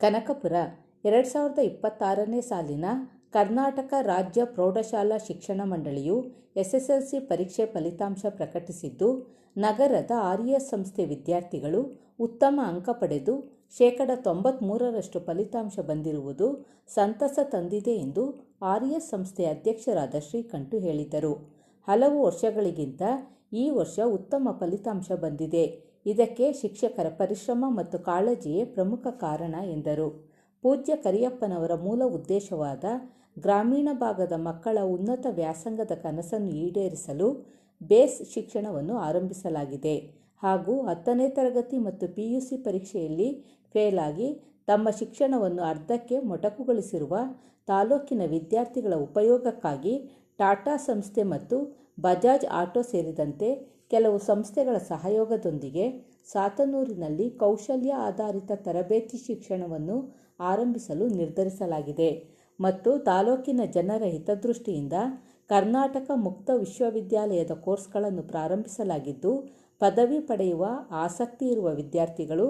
ಕನಕಪುರ 2026ನೇ ಸಾಲಿನ ಕರ್ನಾಟಕ ರಾಜ್ಯ ಪ್ರೌಢಶಾಲಾ ಶಿಕ್ಷಣ ಮಂಡಳಿಯು ಎಸ್ಎಸ್ಎಲ್ಸಿ ಪರೀಕ್ಷೆ ಫಲಿತಾಂಶ ಪ್ರಕಟಿಸಿದ್ದು, ನಗರದ ಆರ್ಎಸ್ ಸಂಸ್ಥೆ ವಿದ್ಯಾರ್ಥಿಗಳು ಉತ್ತಮ ಅಂಕ ಪಡೆದು 93% ಫಲಿತಾಂಶ ಬಂದಿರುವುದು ಸಂತಸ ತಂದಿದೆ ಎಂದು ಆರ್ಎಸ್ ಸಂಸ್ಥೆಯ ಅಧ್ಯಕ್ಷರಾದ ಶ್ರೀಕಂಠು ಹೇಳಿದರು. ಹಲವು ವರ್ಷಗಳಿಗಿಂತ ಈ ವರ್ಷ ಉತ್ತಮ ಫಲಿತಾಂಶ ಬಂದಿದೆ. ಇದಕ್ಕೆ ಶಿಕ್ಷಕರ ಪರಿಶ್ರಮ ಮತ್ತು ಕಾಳಜಿಯೇ ಪ್ರಮುಖ ಕಾರಣ ಎಂದರು. ಪೂಜ್ಯ ಕರಿಯಪ್ಪನವರ ಮೂಲ ಉದ್ದೇಶವಾದ ಗ್ರಾಮೀಣ ಭಾಗದ ಮಕ್ಕಳ ಉನ್ನತ ವ್ಯಾಸಂಗದ ಕನಸನ್ನು ಈಡೇರಿಸಲು ಬೇಸ್ ಶಿಕ್ಷಣವನ್ನು ಆರಂಭಿಸಲಾಗಿದೆ ಹಾಗೂ 10ನೇ ತರಗತಿ ಮತ್ತು ಪಿಯುಸಿ ಪರೀಕ್ಷೆಯಲ್ಲಿ ಫೇಲ್ ಆಗಿ ತಮ್ಮ ಶಿಕ್ಷಣವನ್ನು ಅರ್ಧಕ್ಕೆ ಮೊಟಕುಗೊಳಿಸಿರುವ ತಾಲೂಕಿನ ವಿದ್ಯಾರ್ಥಿಗಳ ಉಪಯೋಗಕ್ಕಾಗಿ ಟಾಟಾ ಸಂಸ್ಥೆ ಮತ್ತು ಬಜಾಜ್ ಆಟೋ ಸೇರಿದಂತೆ ಕೆಲವು ಸಂಸ್ಥೆಗಳ ಸಹಯೋಗದೊಂದಿಗೆ ಸಾತನೂರಿನಲ್ಲಿ ಕೌಶಲ್ಯ ಆಧಾರಿತ ತರಬೇತಿ ಶಿಕ್ಷಣವನ್ನು ಆರಂಭಿಸಲು ನಿರ್ಧರಿಸಲಾಗಿದೆ ಮತ್ತು ತಾಲೂಕಿನ ಜನರ ಹಿತದೃಷ್ಟಿಯಿಂದ ಕರ್ನಾಟಕ ಮುಕ್ತ ವಿಶ್ವವಿದ್ಯಾಲಯದ ಕೋರ್ಸ್ಗಳನ್ನು ಪ್ರಾರಂಭಿಸಲಾಗಿದ್ದು, ಪದವಿ ಪಡೆಯುವ ಆಸಕ್ತಿ ಇರುವ ವಿದ್ಯಾರ್ಥಿಗಳು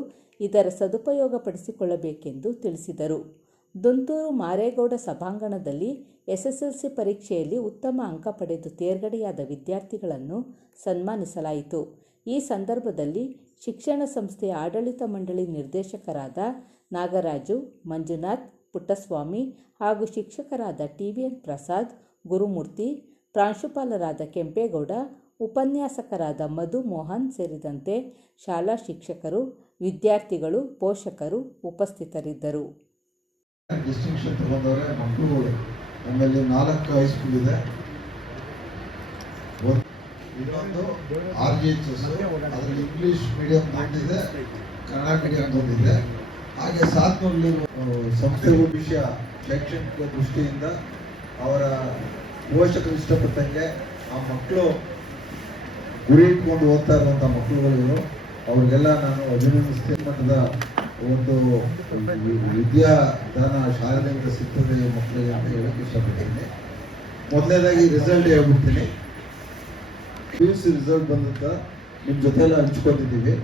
ಇದರ ಸದುಪಯೋಗಪಡಿಸಿಕೊಳ್ಳಬೇಕೆಂದು ತಿಳಿಸಿದರು. ದುಂತೂರು ಮಾರೇಗೌಡ ಸಭಾಂಗಣದಲ್ಲಿ ಎಸ್ಎಸ್ಎಲ್ಸಿ ಪರೀಕ್ಷೆಯಲ್ಲಿ ಉತ್ತಮ ಅಂಕ ಪಡೆದು ತೇರ್ಗಡೆಯಾದ ವಿದ್ಯಾರ್ಥಿಗಳನ್ನು ಸನ್ಮಾನಿಸಲಾಯಿತು. ಈ ಸಂದರ್ಭದಲ್ಲಿ ಶಿಕ್ಷಣ ಸಂಸ್ಥೆಯ ಆಡಳಿತ ಮಂಡಳಿ ನಿರ್ದೇಶಕರಾದ ನಾಗರಾಜು, ಮಂಜುನಾಥ್, ಪುಟ್ಟಸ್ವಾಮಿ ಹಾಗೂ ಶಿಕ್ಷಕರಾದ ಟಿವಿಎನ್ ಪ್ರಸಾದ್, ಗುರುಮೂರ್ತಿ, ಪ್ರಾಂಶುಪಾಲರಾದ ಕೆಂಪೇಗೌಡ, ಉಪನ್ಯಾಸಕರಾದ ಮಧು ಮೋಹನ್ ಸೇರಿದಂತೆ ಶಾಲಾ ಶಿಕ್ಷಕರು, ವಿದ್ಯಾರ್ಥಿಗಳು, ಪೋಷಕರು ಉಪಸ್ಥಿತರಿದ್ದರು. ಡಿಸ್ಟಿಂಕ್ಷನ್ ತಗೊಂಡವರೆ ಮಕ್ಕಳುಗಳು. ನಮ್ಮಲ್ಲಿ 4 ಹೈಸ್ಕೂಲ್ ಇದೆ. ಇನ್ನೊಂದು RGHS, ಅದರಲ್ಲಿ ಇಂಗ್ಲೀಷ್ ಮೀಡಿಯಂ ಬಂದಿದೆ, ಕನ್ನಡ ಮೀಡಿಯಂ ಬಂದಿದೆ. ಹಾಗೆ ಸಾತ್ನೂರಲ್ಲಿ ಸಂಸ್ಥೆಗಳ ವಿಷಯ ಶೈಕ್ಷಣಿಕ ದೃಷ್ಟಿಯಿಂದ ಅವರ ಪೋಷಕರು ಇಷ್ಟಪಟ್ಟಂಗೆ ಆ ಮಕ್ಕಳು ಗುರಿ ಇಟ್ಕೊಂಡು ಓದ್ತಾ ಇರುವಂಥ ಮಕ್ಕಳುಗಳು, ಅವ್ರಿಗೆಲ್ಲ ನಾನು ಅಭಿನಂದಿಸ್ತೇನೆ. ಮಟ್ಟದ ಒಂದು ವಿದ್ಯಾದಾನ ಶಾಲೆಯಿಂದ ಸಿಗ್ತದೆ ಮಕ್ಕಳಿಗೆ ಅಂತ ಹೇಳಕ್ಕೆ ಇಷ್ಟಪಡ್ತೀನಿ. ಮೊದಲನೇದಾಗಿ ರಿಸಲ್ಟ್ ಹೇಳ್ಬಿಡ್ತೀನಿ. PUC ರಿಸಲ್ಟ್ ಬಂದಂತ ನಿಮ್ಮ ಜೊತೆಲ್ಲ ಹಂಚ್ಕೊಂಡಿದ್ದೀವಿ.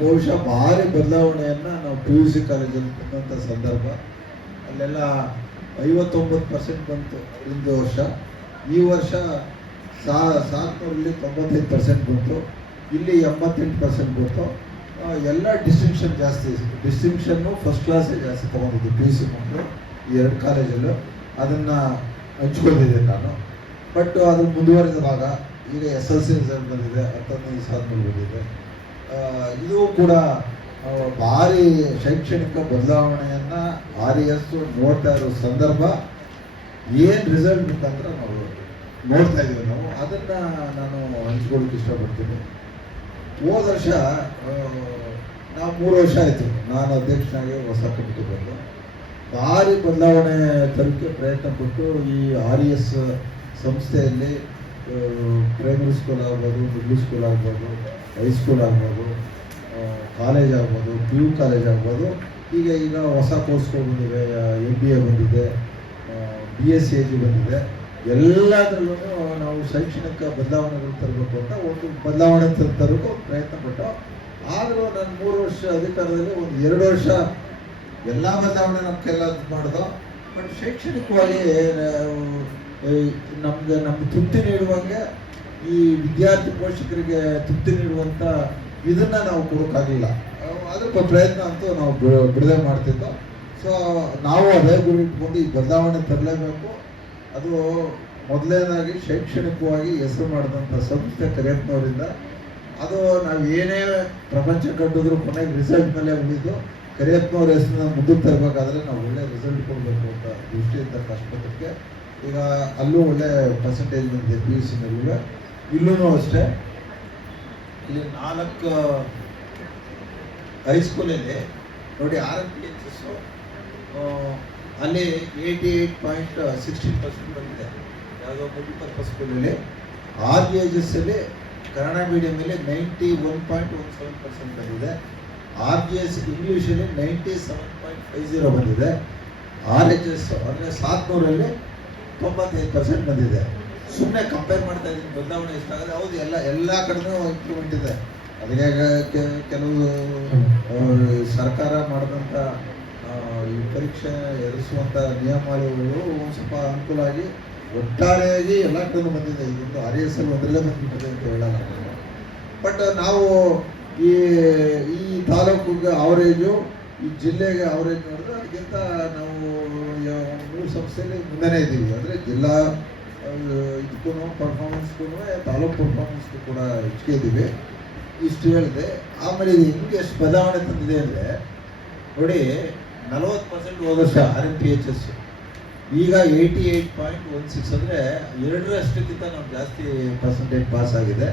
ಬಹುಶಃ ಭಾರಿ ಬದಲಾವಣೆಯನ್ನು ನಾವು PUC ಕಾಲೇಜಲ್ಲಿ ಬಂದಂಥ ಸಂದರ್ಭ. ಅಲ್ಲೆಲ್ಲ 59% ಬಂತು ಹಿಂದೆ ವರ್ಷ. ಈ ವರ್ಷ ಸಾತ್ನೂರಲ್ಲಿ 95% ಬಂತು. ಇಲ್ಲಿ 88% ಬಂತು. ಎಲ್ಲ ಡಿಸ್ಟಿಂಕ್ಷನ್ ಜಾಸ್ತಿ, ಡಿಸ್ಟಿಂಕ್ಷನ್ನು ಫಸ್ಟ್ ಕ್ಲಾಸೇ ಜಾಸ್ತಿ ತೊಗೊಂಡಿದ್ದು PUC ಮಕ್ಕಳು ಈ 2 ಕಾಲೇಜಲ್ಲೂ. ಅದನ್ನು ಹಂಚ್ಕೊಂಡಿದ್ದೀನಿ ನಾನು. ಬಟ್ ಅದು ಮುಂದುವರಿದ ಭಾಗ. ಈಗ SLC ರಿಸಲ್ಟ್ ಬಂದಿದೆ, 10ನೇ ಸಾತ್ನೂರು ಬಂದಿದೆ. ಇದು ಕೂಡ ಭಾರಿ ಶೈಕ್ಷಣಿಕ ಬದಲಾವಣೆಯನ್ನು RES ನೋಡ್ತಾ ಇರೋ ಸಂದರ್ಭ. ಏನು ರಿಸಲ್ಟ್ ಮುಖಾಂತರ ನಾವು ನೋಡ್ತಾ ಇದ್ದೀವಿ ನಾವು, ಅದನ್ನು ನಾನು ಹಂಚ್ಕೊಳ್ಳಿಕ್ಕೆ ಇಷ್ಟಪಡ್ತೀನಿ. ಹೋದ ವರ್ಷ ನಾವು 3 ವರ್ಷ ಆಯಿತು ನಾನು ಅಧ್ಯಕ್ಷನಾಗಿ ಹೊಸ ಕಮಿಟಿ ಬಂದು ಭಾರಿ ಬದಲಾವಣೆ ತರಕ್ಕೆ ಪ್ರಯತ್ನ ಪಟ್ಟು ಈ RES ಸಂಸ್ಥೆಯಲ್ಲಿ ಪ್ರೈಮರಿ ಸ್ಕೂಲ್ ಆಗ್ಬೋದು, ಮಿಡ್ಲ್ ಸ್ಕೂಲ್ ಆಗ್ಬೋದು, ಹೈಸ್ಕೂಲ್ ಆಗ್ಬೋದು, ಕಾಲೇಜ್ ಆಗ್ಬೋದು, PU ಕಾಲೇಜ್ ಆಗ್ಬೋದು, ಈಗ ಹೊಸ ಕೋರ್ಸ್ಗಳು ಬಂದಿವೆ. MBA ಬಂದಿದೆ, BSc ಬಂದಿದೆ. ಎಲ್ಲದರಲ್ಲೂ ನಾವು ಶೈಕ್ಷಣಿಕ ಬದಲಾವಣೆಗಳು ತರಬೇಕು ಅಂತ ಒಂದು ಬದಲಾವಣೆ ತರಬೇಕು ಪ್ರಯತ್ನ ಪಟ್ಟು. ಆದರೂ ನಾನು 3 ವರ್ಷ ಅಧಿಕಾರದಲ್ಲಿ ಒಂದು 2 ವರ್ಷ ಎಲ್ಲ ಬದಲಾವಣೆ ನಮ್ಮ ಕೈಲಾದ ಮಾಡೋದು. ಬಟ್ ಶೈಕ್ಷಣಿಕವಾಗಿ ನಮ್ಗೆ ತೃಪ್ತಿ ನೀಡುವಂಗೆ, ಈ ವಿದ್ಯಾರ್ಥಿ ಪೋಷಕರಿಗೆ ತೃಪ್ತಿ ನೀಡುವಂಥ ಇದನ್ನು ನಾವು ಕೊಡೋಕ್ಕಾಗಲಿಲ್ಲ. ಅದಕ್ಕೆ ಪ್ರಯತ್ನ ಅಂತೂ ನಾವು ಬಿಡುಗಡೆ ಮಾಡ್ತಿದ್ದೋ. ಸೊ ನಾವು ಅದೇ ಗುರಿ ಇಟ್ಕೊಂಡು ಈ ಬದಲಾವಣೆ ತರಲೇಬೇಕು. ಅದು ಮೊದಲನೇದಾಗಿ ಶೈಕ್ಷಣಿಕವಾಗಿ ಹೆಸರು ಮಾಡಿದಂಥ ಸಂಸ್ಥೆ ಕರಿಯಪ್ಪನವರಿಂದ. ಅದು ನಾವು ಏನೇ ಪ್ರಪಂಚ ಕಂಡಿದ್ರು ಕೊನೆಗೆ ರಿಸಲ್ಟ್ ಮೇಲೆ ಉಳಿದು ಕರಿಯಪ್ಪನವ್ರ ಹೆಸರನ್ನ ಮುಂದಕ್ಕೆ ತರಬೇಕಾದ್ರೆ ನಾವು ಒಳ್ಳೆ ರಿಸಲ್ಟ್ ಕೊಡಬೇಕು ಅಂತ ದೃಷ್ಟಿಯಿಂದ ಕಷ್ಟಪಟ್ಟಕ್ಕೆ ಈಗ ಅಲ್ಲೂ ಒಳ್ಳೆ ಪರ್ಸೆಂಟೇಜ್ ಬಂದಿದೆ. PUC ಇಲ್ಲೂ ಅಷ್ಟೇ. ಇಲ್ಲಿ 4 ಹೈಸ್ಕೂಲಲ್ಲಿ ನೋಡಿ, RMPHS ಅಲ್ಲಿ 88.16% ಬಂದಿದೆ ಯಾವುದೋ ಮಲ್ಟಿಪರ್ಪಸ್ ಸ್ಕೂಲಲ್ಲಿ. RGHS ಅಲ್ಲಿ ಕನ್ನಡ ಮೀಡಿಯಮಲ್ಲಿ 91.17% ಬಂದಿದೆ. RGS ಇಂಗ್ಲೀಷಲ್ಲಿ 97.50 ಬಂದಿದೆ. RHS ಅಂದರೆ ಸಾತ್ನೂರಲ್ಲಿ 95% ಬಂದಿದೆ. ಸುಮ್ಮನೆ ಕಂಪೇರ್ ಮಾಡ್ತಾ ಇದ್ದೀನಿ, ಬದಲಾವಣೆ ಎಷ್ಟಾಗದೆ. ಹೌದು, ಎಲ್ಲ ಕಡೆನೂ ಇಂಪ್ರೂವ್ಮೆಂಟ್ ಇದೆ. ಅದಕ್ಕೆ ಕೆಲವು ಸರ್ಕಾರ ಮಾಡಿದಂಥ ಪರೀಕ್ಷೆ ಎದುರಿಸುವಂಥ ನಿಯಮಾವಳಿಗಳು ಒಂದು ಸ್ವಲ್ಪ ಅನುಕೂಲ ಆಗಿ ಒಟ್ಟಾರೆಯಾಗಿ ಎಲ್ಲ ಕಡೆನೂ ಬಂದಿದೆ. ಇದೊಂದು RSL ಒಂದರಲ್ಲೇ ಬಂದ್ಬಿಟ್ಟಿದೆ ಅಂತ ಹೇಳಲ್ಲ ನಾನು. ಬಟ್ ನಾವು ಈ ಈ ತಾಲೂಕಿಗೆ ಅವರೇಜು, ಈ ಜಿಲ್ಲೆಗೆ ಅವರೇಜ್ ನೋಡಿದ್ರೆ ಅದಕ್ಕಿಂತ ನಾವು 3 ಸಂಸ್ಥೆಯಲ್ಲಿ ಮುಂದೆನೇ ಇದ್ದೀವಿ. ಅಂದರೆ ಜಿಲ್ಲಾ ಇದಕ್ಕೂ ಪರ್ಫಾರ್ಮೆನ್ಸ್ಗೂ ತಾಲೂಕು ಪರ್ಫಾರ್ಮೆನ್ಸ್ಗೂ ಕೂಡ ಹೆಚ್ಚಿಗೆ ಇದ್ದೀವಿ. ಇಷ್ಟು ಹೇಳಿದೆ. ಆಮೇಲೆ ಇದು ಹಿಂಗೆ ಎಷ್ಟು ಬದಲಾವಣೆ ತಂದಿದೆ ಅಂದರೆ ನೋಡಿ, 40% ಹೋದ ವರ್ಷ RMPHS ಈಗ 88.16 ಅಂದರೆ 2ರಷ್ಟಕ್ಕಿಂತ ನಾವು ಜಾಸ್ತಿ ಪರ್ಸೆಂಟೇಜ್ ಪಾಸ್ ಆಗಿದೆ.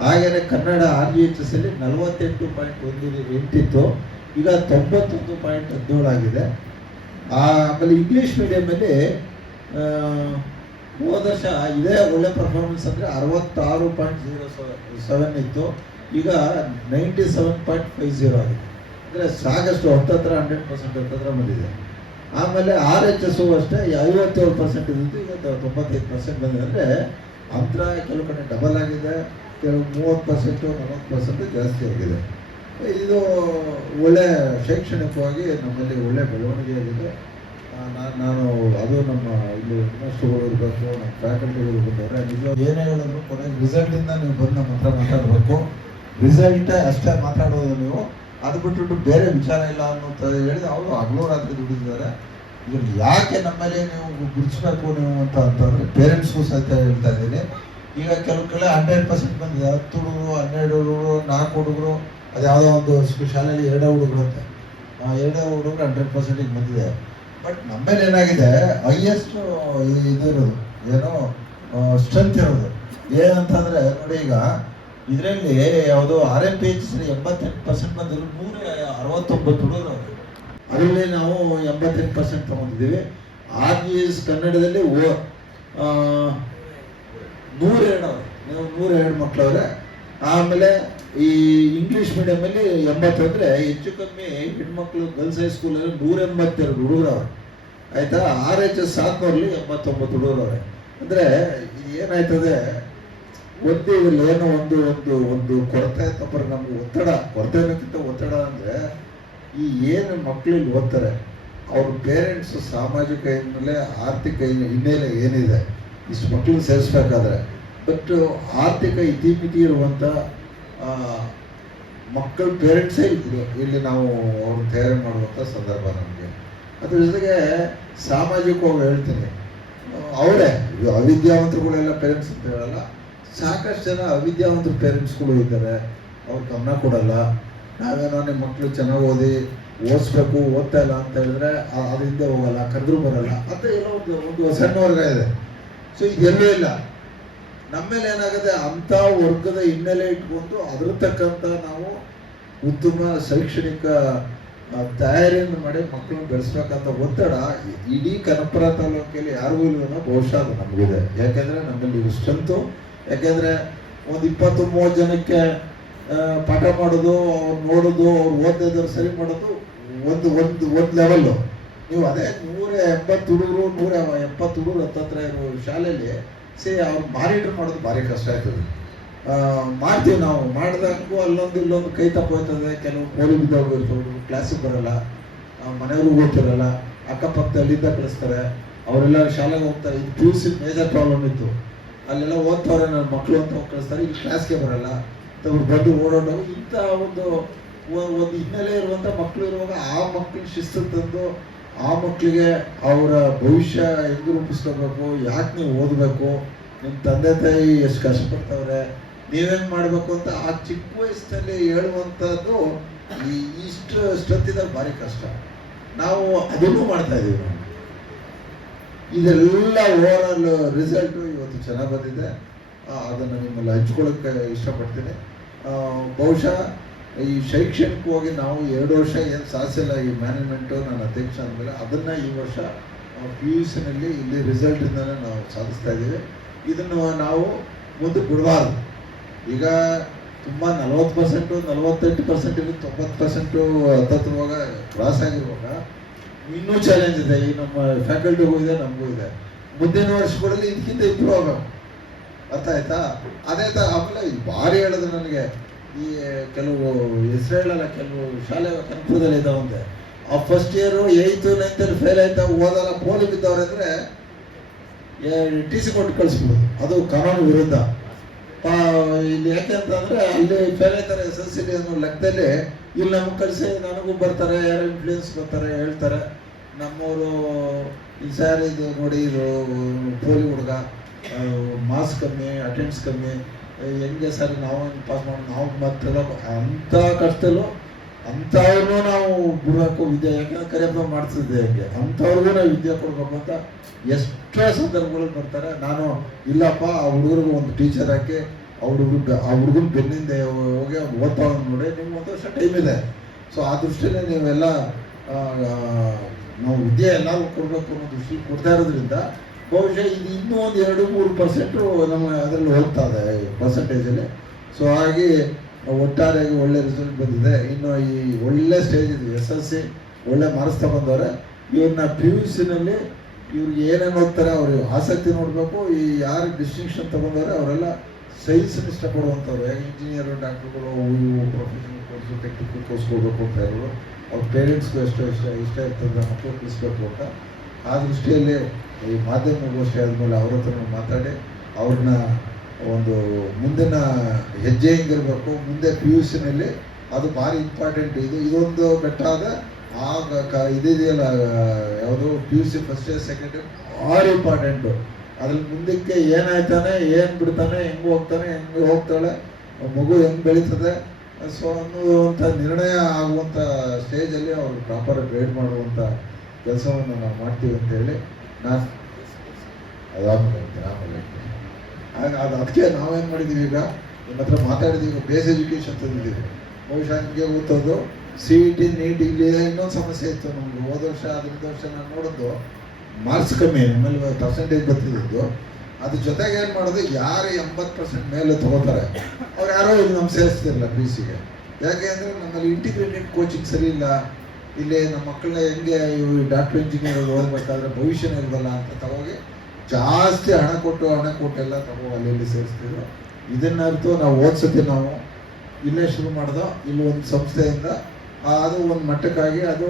ಹಾಗೆಯೇ ಕನ್ನಡ RGHS ಅಲ್ಲಿ 48.18 ಇತ್ತು, ಈಗ 91.17 ಆಗಿದೆ. ಆಮೇಲೆ ಇಂಗ್ಲೀಷ್ ಮೀಡಿಯಮಲ್ಲಿ ಹೋದ ವರ್ಷ ಇದೇ ಒಳ್ಳೆ ಪರ್ಫಾರ್ಮೆನ್ಸ್ ಅಂದರೆ 66.07 ಇತ್ತು, ಈಗ 97.50 ಆಗಿದೆ. ಅಂದರೆ ಸಾಕಷ್ಟು 100% ಬಂದಿದೆ. ಆಮೇಲೆ RHS ಅಷ್ಟೇ 57% ಇದ್ದು ಈಗ 95% ಬಂದಿದೆ. ಅಂದರೆ ಅಂತರ ಕೆಲವು ಕಡೆ ಡಬಲ್ ಆಗಿದೆ, ಕೆಲವು 30% 40% ಜಾಸ್ತಿ ಆಗಿದೆ. ಇದು ಒಳ್ಳೆ ಶೈಕ್ಷಣಿಕವಾಗಿ ನಮ್ಮಲ್ಲಿ ಒಳ್ಳೆ ಬೆಳವಣಿಗೆ ಆಗಿದೆ. ನಾನು ಅದು ನಮ್ಮ ಇಲ್ಲಿ ಹೆಡ್ಮಾಸ್ಟರ್ಗಳು ಇರಬೇಕು, ನಮ್ಮ ಫ್ಯಾಕಲ್ಟಿಗಳು ಬಂದವರೆ ನಿಜ ಏನೇ ಹೇಳಿದ್ರು ಕೊನೆಗೆ ರಿಸಲ್ಟಿಂದ ನೀವು ಬಂದು ನಮ್ಮ ಹತ್ರ ಮಾತಾಡಬೇಕು. ರಿಸಲ್ಟ್ ಅಷ್ಟೇ ಮಾತಾಡೋದು ನೀವು, ಅದು ಬಿಟ್ಬಿಟ್ಟು ಬೇರೆ ವಿಚಾರ ಇಲ್ಲ ಅನ್ನೋಂಥ ಹೇಳಿದ್ರೆ ಅವರು ಹಗಲು ರಾತ್ರಿ ದುಡಿದಿದ್ದಾರೆ. ಇದ್ರಲ್ಲಿ ಯಾಕೆ ನಮ್ಮಲ್ಲಿ ನೀವು ಗುರುತಿಸ್ಬೇಕು ನೀವು ಅಂತಂದರೆ ಪೇರೆಂಟ್ಸ್ಗೂ ಸಹಿತ ಹೇಳ್ತಾ ಇದ್ದೀನಿ. ಈಗ ಕೆಲವು ಕಡೆ 100% ಬಂದಿದೆ. 10 ಹುಡುಗರು, 12 ಹುಡುಗರು, 4 ಹುಡುಗರು, ಅದು ಯಾವುದೋ ಒಂದು ಶಾಲೆಯಲ್ಲಿ 2 ಹುಡುಗರು ಅಂತೆ, 2 ಹುಡುಗರು 100% ಬಂದಿದೆ. ಬಟ್ ನಮ್ಮಲ್ಲಿ ಏನಾಗಿದೆ, ಹೈಯೆಸ್ಟ್ ಇದಿರೋದು ಏನೋ ಸ್ಟ್ರೆಂತ್ ಇರೋದು ಏನಂತಂದರೆ ನೋಡಿ, ಈಗ ಇದರಲ್ಲಿ ಯಾವುದೋ RMPHS 88% ಬಂದಿದ್ರು 169 ಹುಡುಗರು, ಅದರಲ್ಲಿ ನಾವು 88% ತೊಗೊಂಡಿದ್ದೀವಿ. RGS ಕನ್ನಡದಲ್ಲಿ 102 ನೀವು 102 ಮಕ್ಕಳವ್ರೆ. ಆಮೇಲೆ ಈ ಇಂಗ್ಲೀಷ್ ಮೀಡಿಯಮಲ್ಲಿ 80 ಅಂದರೆ ಹೆಚ್ಚು ಕಮ್ಮಿ ಹೆಣ್ಮಕ್ಳು ಗರ್ಲ್ಸ್ ಹೈಸ್ಕೂಲಲ್ಲಿ 182 ಹುಡುಗರು ಅವ್ರೆ, ಆಯಿತಾ. RHS 700 89 ಹುಡುಗರು ಅವ್ರೆ. ಅಂದರೆ ಏನಾಯ್ತದೆ, ಇವ್ರಲ್ಲಿ ಏನೋ ಒಂದು ಒಂದು ಒಂದು ಕೊರತೆ ತಪ್ಪರ ನಮ್ಗೆ ಕೊರತೆ ಅನ್ನೋಕ್ಕಿಂತ ಒತ್ತಡ ಅಂದರೆ ಈ ಏನು ಮಕ್ಕಳು ಓದ್ತಾರೆ ಅವ್ರ ಪೇರೆಂಟ್ಸ್ ಸಾಮಾಜಿಕ ಹಿನ್ನೆಲೆ, ಆರ್ಥಿಕ ಹಿನ್ನೆಲೆ ಏನಿದೆ ಇಷ್ಟು ಮಕ್ಕಳು ಸೇರಿಸ್ಬೇಕಾದ್ರೆ, ಬಟ್ ಆರ್ಥಿಕ ಇತಿಮಿತಿ ಇರುವಂಥ ಮಕ್ಕಳ ಪೇರೆಂಟ್ಸೇ ಇಲ್ಲಿ ನಾವು ಅವ್ರನ್ನ ತಯಾರಿ ಮಾಡುವಂಥ ಸಂದರ್ಭ ನಮಗೆ. ಅದ್ರ ಜೊತೆಗೆ ಸಾಮಾಜಿಕವಾಗಿ ಹೇಳ್ತೀನಿ, ಅವರೇ ಅವಿದ್ಯಾವಂತರುಗಳೆಲ್ಲ ಪೇರೆಂಟ್ಸ್ ಅಂತ ಹೇಳಲ್ಲ, ಸಾಕಷ್ಟು ಜನ ಅವಿದ್ಯಾವಂತರ ಪೇರೆಂಟ್ಸ್ಗಳು ಇದ್ದಾರೆ, ಅವ್ರು ಗಮನ ಕೊಡಲ್ಲ. ನಾವೇನೋ ನಿಮ್ಮ ಮಕ್ಕಳು ಚೆನ್ನಾಗಿ ಓದಿಸ್ಬೇಕು, ಓದ್ತಾ ಇಲ್ಲ ಅಂತ ಹೇಳಿದ್ರೆ ಅದರಿಂದ ಹೋಗಲ್ಲ, ಕರೆದ್ರೂ ಬರಲ್ಲ ಅಂತ ಏನೋ ಒಂದು ಸಣ್ಣ ವರ್ಗ ಇದೆ. ಸೊ ಇದೆಲ್ಲೂ ಇಲ್ಲ. ನಮ್ಮೇಲೆ ಏನಾಗುತ್ತೆ, ಅಂಥ ವರ್ಗದ ಹಿನ್ನೆಲೆ ಇಟ್ಕೊಂಡು ಅದ್ರ ತಕ್ಕಂಥ ನಾವು ಉತ್ತಮ ಶೈಕ್ಷಣಿಕ ತಯಾರಿಯನ್ನು ಮಾಡಿ ಮಕ್ಕಳನ್ನ ಬೆಳೆಸ್ಬೇಕಂತ ಒತ್ತಡ ಇಡೀ ಕನಕಪುರ ತಾಲೂಕಲ್ಲಿ ಯಾರಿಗೂ ಇಲ್ವೋ ಬಹುಶಃ ಅದು ನಮಗಿದೆ. ಯಾಕೆಂದರೆ ನಮ್ಮಲ್ಲಿ ಸ್ಟ್ರೆಂತು, ಯಾಕೆಂದರೆ ಒಂದು 20-30 ಜನಕ್ಕೆ ಪಾಠ ಮಾಡೋದು, ಅವ್ರು ನೋಡೋದು, ಅವ್ರು ಓದಿದವ್ರು ಸರಿ ಮಾಡೋದು ಒಂದು ಲೆವೆಲ್ಲು. ನೀವು ಅದೇ 180 ಹುಡುಗರು 170 ಹುಡುಗರು ಹತ್ತತ್ರ ಇರೋ ಶಾಲೆಯಲ್ಲಿ ಅವ್ರು ಮಾನಿಟರ್ ಮಾಡೋದು ಭಾರಿ ಕಷ್ಟ ಆಯ್ತದೆ. ಮಾಡ್ತೀವಿ ನಾವು, ಮಾಡಿದಾಗೂ ಅಲ್ಲೊಂದು ಇಲ್ಲೊಂದು ಕೈ ತಪ್ಪೋಯ್ತದೆ. ಕೆಲವು ಕೋಲಿ ಬಿದ್ದೋಗಿರ್ಬೋದು, ಕ್ಲಾಸಿಗೆ ಬರಲ್ಲ, ಮನೆಯವ್ರಿಗೆ ಓದ್ತಿರಲ್ಲ, ಅಕ್ಕಪಕ್ಕ ಅಲ್ಲಿಂದ ಕಳಿಸ್ತಾರೆ, ಅವರೆಲ್ಲ ಶಾಲೆಗೆ ಹೋಗ್ತಾರೆ. ಇದು PUC ಮೇಜರ್ ಪ್ರಾಬ್ಲಮ್ ಇತ್ತು, ಅಲ್ಲೆಲ್ಲ ಓದ್ತವ್ರೆ ನನ್ನ ಮಕ್ಕಳು ಅಂತ ಕಳಿಸ್ತಾರೆ, ಇಲ್ಲಿ ಕ್ಲಾಸ್ಗೆ ಬರಲ್ಲ, ಅವ್ರು ಬಂದು ಓಡಾಡೋದು. ಇಂಥ ಒಂದು ಹಿನ್ನೆಲೆ ಇರುವಂಥ ಮಕ್ಕಳು ಇರುವಾಗ ಆ ಮಕ್ಕಳಿಗೆ ಶಿಸ್ತು ತಂದು ಆ ಮಕ್ಕಳಿಗೆ ಅವರ ಭವಿಷ್ಯ ಹೆಂಗೆ ರೂಪಿಸ್ಕೋಬೇಕು, ಯಾಕೆ ನೀವು ಓದಬೇಕು, ನಿಮ್ಮ ತಂದೆ ತಾಯಿ ಎಷ್ಟು ಕಷ್ಟಪಡ್ತವ್ರೆ, ನೀವೇನು ಮಾಡಬೇಕು ಅಂತ ಆ ಚಿಕ್ಕ ವಯಸ್ಸಿನಲ್ಲಿ ಹೇಳುವಂಥದ್ದು ಇಷ್ಟು ಸ್ಟ್ರೆಂತಿದಾಗ ಭಾರಿ ಕಷ್ಟ. ನಾವು ಅದನ್ನು ಮಾಡ್ತಾ ಇದ್ದೀವಿ. ನಾವು ಇದೆಲ್ಲ ಓವರಾಲ್ ರಿಸಲ್ಟು ಇವತ್ತು ಚೆನ್ನಾಗಿ ಬಂದಿದೆ. ಅದನ್ನು ನಿಮ್ಮಲ್ಲಿ ಹಂಚ್ಕೊಳ್ಳೋಕ್ಕೆ ಇಷ್ಟಪಡ್ತೀನಿ. ಬಹುಶಃ ಈ ಶೈಕ್ಷಣಿಕವಾಗಿ ನಾವು 2 ವರ್ಷ ಏನು ಸಾಧಿಸಿಲ್ಲ, ಈ ಮ್ಯಾನೇಜ್ಮೆಂಟು ನನ್ನ ಅಧ್ಯಕ್ಷ ಅಂದಮೇಲೆ ಅದನ್ನು ಈ ವರ್ಷ PUCನಲ್ಲಿ ಇಲ್ಲಿ ರಿಸಲ್ಟಿಂದನೇ ನಾವು ಸಾಧಿಸ್ತಾ ಇದ್ದೀವಿ. ಇದನ್ನು ನಾವು ಮುಂದೆ ಬಿಡಬಾರ್ದು. ಈಗ ತುಂಬ 40%, 48% 90% ಹತ್ತುವಾಗ ಕ್ರಾಸ್ ಆಗಿರುವಾಗ ಇನ್ನೂ ಚಾಲೆಂಜ್ ಇದೆ. ಈ ನಮ್ಮ ಫ್ಯಾಕಲ್ಟಿಗೂ ಇದೆ, ನಮಗೂ ಇದೆ. ಮುಂದಿನ ವರ್ಷಗಳಲ್ಲಿ ಇದಕ್ಕಿಂತ ಇಂಪ್ರೂವ್ ಆಗಬೇಕು. ಅರ್ಥ ಆಯ್ತಾ? ಅದೇ ಆಮೇಲೆ ಭಾರಿ ಹೇಳಿದ್ರು ನನಗೆ, ಈ ಕೆಲವು ಹೆಸರು ಹೇಳಲ್ಲ, ಕೆಲವು ಶಾಲೆ ಕನಕಪುರದಲ್ಲಿ ಇದ್ದಾವಂತೆ, ಆ first year 8th 9th fail ಆಯ್ತಾ ಓದಲ್ಲ ಪೋಲಿ ಬಿದ್ದವ್ರೆ ಅಂದರೆ ಟಿ ಸಿ ಕೊಟ್ಟು ಕಳಿಸ್ಬಿಡೋದು, ಅದು ಕಾನೂನು ವಿರುದ್ಧ. ಇಲ್ಲಿ ಯಾಕೆ ಅಂತಂದರೆ ಅಲ್ಲಿ ಫೇಲ್ ಆಯ್ತಾರೆ SSLC ಅನ್ನೋ ಲೆಕ್ಕದಲ್ಲಿ ಇಲ್ಲಿ ನಮಗೆ ಕಳಿಸಿ ನನಗೂ ಬರ್ತಾರೆ, ಯಾರು ಇನ್ಫ್ಲೂಯೆನ್ಸ್ ಬರ್ತಾರೆ, ಹೇಳ್ತಾರೆ ನಮ್ಮವರು ಈ ಸಾರ್ ಇದು ನೋಡಿ ಇದು ಪೋಲಿ ಹುಡುಗ ಮಾರ್ಕ್ಸ್ ಕಮ್ಮಿ, ಅಟೆಂಡ್ಸ್ ಕಮ್ಮಿ, ಹೆಂಗೆ ಸರ್ ನಾವು ಪಾಸ್ ಮಾಡಿ ನಾವು ಮತ್ತೆ ಅಂಥ ಕಷ್ಟದಲ್ಲೂ ಅಂಥವ್ರನ್ನೂ ನಾವು ಬಿಡಬೇಕು ವಿದ್ಯೆ, ಯಾಕಂದ್ರೆ ಕರೆಯಪ್ಪ ಮಾಡ್ತಿದ್ದೆ ಹಂಗೆ ಅಂಥವ್ರಿಗೂ ನಾವು ವಿದ್ಯೆ ಕೊಡ್ಬೇಕು ಅಂತ ಎಷ್ಟೋ ಸಂದರ್ಭಗಳು ಬರ್ತಾರೆ. ನಾನು ಇಲ್ಲಪ್ಪ ಆ ಹುಡುಗರಿಗೂ ಒಂದು ಟೀಚರ್ ಹಾಕಿ ಆ ಹುಡುಗನ ಬೆನ್ನಿಂದ ಹೋಗಿ ಓದ್ತಾ ನೋಡಿ, ನಿಮ್ಗೆ 1 ವರ್ಷ ಟೈಮ್ ಇದೆ. ಸೊ ಆ ದೃಷ್ಟಿಯಲ್ಲಿ ನೀವೆಲ್ಲ ನಾವು ವಿದ್ಯೆ ಎಲ್ಲರೂ ಕೊಡಬೇಕು ಅನ್ನೋ ದೃಷ್ಟಿ ಕೊಡ್ತಾ ಇರೋದ್ರಿಂದ ಬಹುಶಃ ಇದು ಇನ್ನೂ ಒಂದು 2-3% ನಮ್ಮ ಅದರಲ್ಲಿ ಹೋಗ್ತಾ ಇದೆ ಪರ್ಸೆಂಟೇಜಲ್ಲಿ. ಸೊ ಹಾಗೆ ಒಟ್ಟಾರೆಯಾಗಿ ಒಳ್ಳೆ ರಿಸಲ್ಟ್ ಬಂದಿದೆ. ಇನ್ನು ಈ ಒಳ್ಳೆ ಸ್ಟೇಜ್ ಇದೆ, SSLC ಒಳ್ಳೆ ಮಾರ್ಕ್ಸ್ ತಗೊಂಡವ್ರೆ. ಇವ್ರನ್ನ PUC ನಲ್ಲಿ ಇವ್ರಿಗೆ ಏನೇನು ಓದ್ತಾರೆ ಅವ್ರಿಗೆ ಆಸಕ್ತಿ ನೋಡಬೇಕು. ಈ ಯಾರು ಡಿಸ್ಟಿಂಕ್ಷನ್ ತಗೊಂಡವ್ರೆ ಅವರೆಲ್ಲ ಸೈನ್ಸನ್ನು ಇಷ್ಟಪಡುವಂಥವ್ರು, ಇಂಜಿನಿಯರು, ಡಾಕ್ಟರ್ಗಳು, ಪ್ರೊಫೆಷನಲ್ ಕೋರ್ಸು, ಟೆಕ್ನಿಕಲ್ ಕೋರ್ಸ್ ಹೋಗ್ಬೇಕು ಅಂತ ಇರೋರು, ಅವ್ರ ಪೇರೆಂಟ್ಸ್ಗೂ ಇಷ್ಟ ಇರ್ತದೆ ಮಕ್ಕಳು ಕಲಿಸ್ಬೇಕು ಅಂತ. ಆ ದೃಷ್ಟಿಯಲ್ಲಿ ಈ ಮಾಧ್ಯಮಗೋಷ್ಠಿ ಆದಮೇಲೆ ಅವ್ರ ಹತ್ರ ಮಾತಾಡಿ ಅವ್ರನ್ನ ಒಂದು ಮುಂದಿನ ಹೆಜ್ಜೆ ಹೆಂಗಿರಬೇಕು, ಮುಂದೆ PUC ನಲ್ಲಿ ಅದು ಭಾರಿ ಇಂಪಾರ್ಟೆಂಟ್. ಇದೊಂದು ಬೆಟ್ಟಾದ ಇದೆಯಲ್ಲ ಯಾವುದು PUC first year second year ಭಾರಿ ಇಂಪಾರ್ಟೆಂಟು. ಅದ್ರಲ್ಲಿ ಮುಂದಕ್ಕೆ ಏನಾಯ್ತಾನೆ, ಏನು ಬಿಡ್ತಾನೆ, ಹೆಂಗೆ ಹೋಗ್ತಾನೆ, ಹೆಂಗೆ ಹೋಗ್ತಾಳೆ, ಮಗು ಹೆಂಗೆ ಬೆಳೀತದೆ, ಸೊ ಅನ್ನುವಂಥ ನಿರ್ಣಯ ಆಗುವಂಥ ಸ್ಟೇಜಲ್ಲಿ ಅವರು ಪ್ರಾಪರ್ ಗೈಡ್ ಮಾಡುವಂಥ ಕೆಲಸವನ್ನು ನಾವು ಮಾಡ್ತೀವಿ ಅಂತೇಳಿ ನಾನು ಆಮೇಲೆ ಅದಕ್ಕೆ ನಾವೇನು ಮಾಡಿದ್ದೀವಿ, ಈಗ ನಿಮ್ಮ ಹತ್ರ ಮಾತಾಡಿದ್ದೀವಿ, ಬೇಸ್ ಎಜುಕೇಷನ್ ತಂದಿದ್ದೀವಿ. ಬಹುಶಃ ನಿಮಗೆ ಗೊತ್ತದು CET NEET ಇಲ್ಲಿ ಇನ್ನೊಂದು ಸಮಸ್ಯೆ ಇತ್ತು ನಮ್ಗೆ. ಹೋದ ವರ್ಷ 15 ವರ್ಷ ನಾನು ನೋಡೋದು ಮಾರ್ಕ್ಸ್ ಕಮ್ಮಿ, ನಮ್ಮಲ್ಲಿ ಪರ್ಸೆಂಟೇಜ್ ಬರ್ತಿದ್ದು. ಅದ್ರ ಜೊತೆಗೆ ಏನು ಮಾಡೋದು, ಯಾರು 80% ಮೇಲೆ ತಗೋತಾರೆ ಅವ್ರು ಯಾರೋ ಇಲ್ಲಿ ನಮ್ಮ ಸೇರಿಸ್ತಿರಲ್ಲ PUCಗೆ. ಯಾಕೆ ಅಂದರೆ ನಮ್ಮಲ್ಲಿ ಇಂಟಿಗ್ರೇಟೆಡ್ ಕೋಚಿಂಗ್ ಸರಿ ಇಲ್ಲ. ಇಲ್ಲಿ ನಮ್ಮ ಮಕ್ಕಳನ್ನ ಹೆಂಗೆ ಇವು ಡಾಕ್ಟರ್ ಇಂಜಿನಿಯರ್ ಓದಬೇಕಾದ್ರೆ ಭವಿಷ್ಯನೇ ಇಲ್ವಲ್ಲ ಅಂತ ತಗೋಗಿ ಜಾಸ್ತಿ ಹಣ ಕೊಟ್ಟು ಎಲ್ಲ ತಗೋ ಅಲ್ಲಿ ಸೇರಿಸ್ತಿದ್ರು. ಇದನ್ನಂತೂ ನಾವು ಓದ್ಸತಿ ನಾವು ಇಲ್ಲೇ ಶುರು ಮಾಡ್ದೋ, ಇಲ್ಲಿ ಒಂದು ಸಂಸ್ಥೆಯಿಂದ ಅದು ಒಂದು ಮಟ್ಟಕ್ಕಾಗಿ ಅದು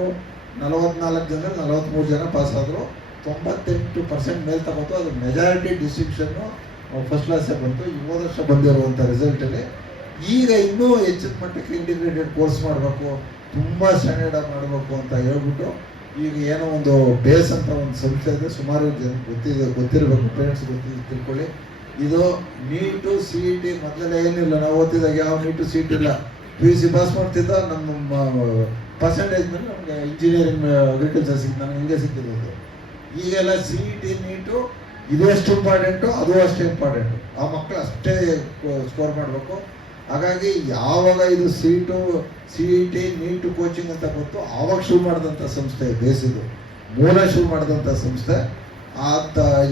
44 ಜನರಲ್ಲಿ 43 ಜನ ಪಾಸ್ ಆದರು, 98% ಮೇಲೆ ತಗೋತು. ಅದು ಮೆಜಾರಿಟಿ ಡಿಸ್ಟಿಂಕ್ಷನ್ನು ಫಸ್ಟ್ ಕ್ಲಾಸೇ ಬಂತು. ಹೋದ ವರ್ಷ ಬಂದಿರುವಂಥ ರಿಸಲ್ಟಲ್ಲಿ ಈಗ ಇನ್ನೂ ಹೆಚ್ಚಿನ ಮಟ್ಟಕ್ಕೆ ಇಂಟಿಗ್ರೇಟೆಡ್ ಕೋರ್ಸ್ ಮಾಡಬೇಕು, ತುಂಬ ಸ್ಟ್ಯಾಂಡರ್ಡ್ ಮಾಡಬೇಕು ಅಂತ ಹೇಳ್ಬಿಟ್ಟು ಈಗ ಏನೋ ಒಂದು ಬೇಸ್ ಅಂತ ಒಂದು ಸಂಸ್ಥೆ ಇದೆ. ಸುಮಾರು ಜನ ಗೊತ್ತಿರಬೇಕು, ಪೇರೆಂಟ್ಸ್ ತಿಳ್ಕೊಳ್ಳಿ. ಇದು ನೀಟು CET ಮೊದಲೆಲ್ಲ ಏನಿಲ್ಲ, ನಾವು ಓದ್ತಿದ್ದಾಗ ಯಾವ ನೀಟು CET ಇಲ್ಲ. PUC ಪಾಸ್ ಮಾಡ್ತಿದ್ದ ನಮ್ಮ ಪರ್ಸೆಂಟೇಜ್ ಮೇಲೆ ನಮಗೆ ಇಂಜಿನಿಯರಿಂಗ್ ಅಗ್ರಿಕಲ್ಚರ್ ನನಗೆ ಹಿಂಗೆ ಸಿಕ್ಕಿದ್ದು. ಈಗೆಲ್ಲ CET ನೀಟು ಇದೆಷ್ಟು ಇಂಪಾರ್ಟೆಂಟು, ಅದು ಅಷ್ಟೇ ಇಂಪಾರ್ಟೆಂಟು. ಆ ಮಕ್ಕಳು ಅಷ್ಟೇ ಸ್ಕೋರ್ ಮಾಡಬೇಕು. ಹಾಗಾಗಿ ಯಾವಾಗ ಇದು CET ನೀಟು ಕೋಚಿಂಗ್ ಅಂತ ಗೊತ್ತು ಆವಾಗ ಶುರು ಮಾಡಿದಂಥ ಸಂಸ್ಥೆ, ಬೇಸಿದು ಮೂಲ ಶುರು ಮಾಡಿದಂಥ ಸಂಸ್ಥೆ.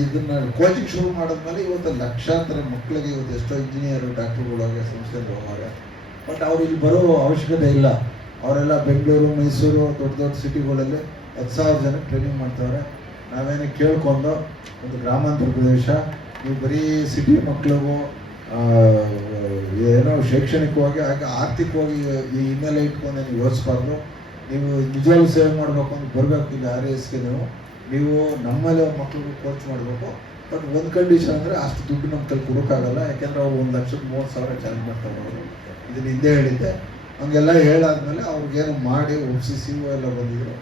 ಇದನ್ನ ಕೋಚಿಂಗ್ ಶುರು ಮಾಡಿದ್ಮೇಲೆ ಇವತ್ತು ಲಕ್ಷಾಂತರ ಮಕ್ಕಳಿಗೆ ಇವತ್ತು ಎಷ್ಟೋ ಇಂಜಿನಿಯರು, ಡಾಕ್ಟರ್ಗಳಾಗಿ ಸಂಸ್ಥೆಯಲ್ಲಿ ಹೋಗಾರೆ. ಬಟ್ ಅವ್ರು ಇಲ್ಲಿ ಬರೋ ಅವಶ್ಯಕತೆ ಇಲ್ಲ. ಅವರೆಲ್ಲ ಬೆಂಗಳೂರು, ಮೈಸೂರು, ದೊಡ್ಡ ದೊಡ್ಡ ಸಿಟಿಗಳಲ್ಲಿ 10,000 ಜನ ಟ್ರೈನಿಂಗ್ ಮಾಡ್ತಾರೆ. ನಾವೇನೇ ಕೇಳ್ಕೊಂಡು ಒಂದು ಗ್ರಾಮಾಂತರ ಪ್ರದೇಶ, ನೀವು ಬರೀ ಸಿಟಿ ಮಕ್ಕಳಿಗೂ ಏನೋ ಶೈಕ್ಷಣಿಕವಾಗಿ ಹಾಗೆ ಆರ್ಥಿಕವಾಗಿ ಈ ಹಿನ್ನೆಲೆ ಇಟ್ಕೊಂಡು ನೀವು ಯೋಚಿಸಬಾರ್ದು. ನೀವು ನಿಜವಾಗ್ಲೂ ಸೇವೆ ಮಾಡಬೇಕು ಅಂತ ಬರಬೇಕು ಇಲ್ಲಿ RISಗೆ. ನೀವು ನಮ್ಮಲ್ಲಿ ಮಕ್ಕಳಿಗೂ ಕೋಚ್ ಮಾಡಬೇಕು. ಬಟ್ ಒಂದು ಕಂಡೀಷನ್ ಅಂದರೆ ಅಷ್ಟು ದುಡ್ಡು ನಮ್ಮ ಕೈಲಿ ಕೊಡೋಕ್ಕಾಗಲ್ಲ. ಯಾಕೆಂದರೆ ಅವ್ರು 1,30,000 ಚಾರ್ಜ್ ಮಾಡ್ತಾರೆ. ಅವರು ಇದನ್ನು ಹಿಂದೆ ಹೇಳಿದ್ದೆ. ಹಂಗೆಲ್ಲ ಹೇಳಾದ್ಮೇಲೆ ಅವ್ರಿಗೇನು ಮಾಡಿ ಒಪ್ಸಿ CO ಎಲ್ಲ ಬಂದಿದ್ರು.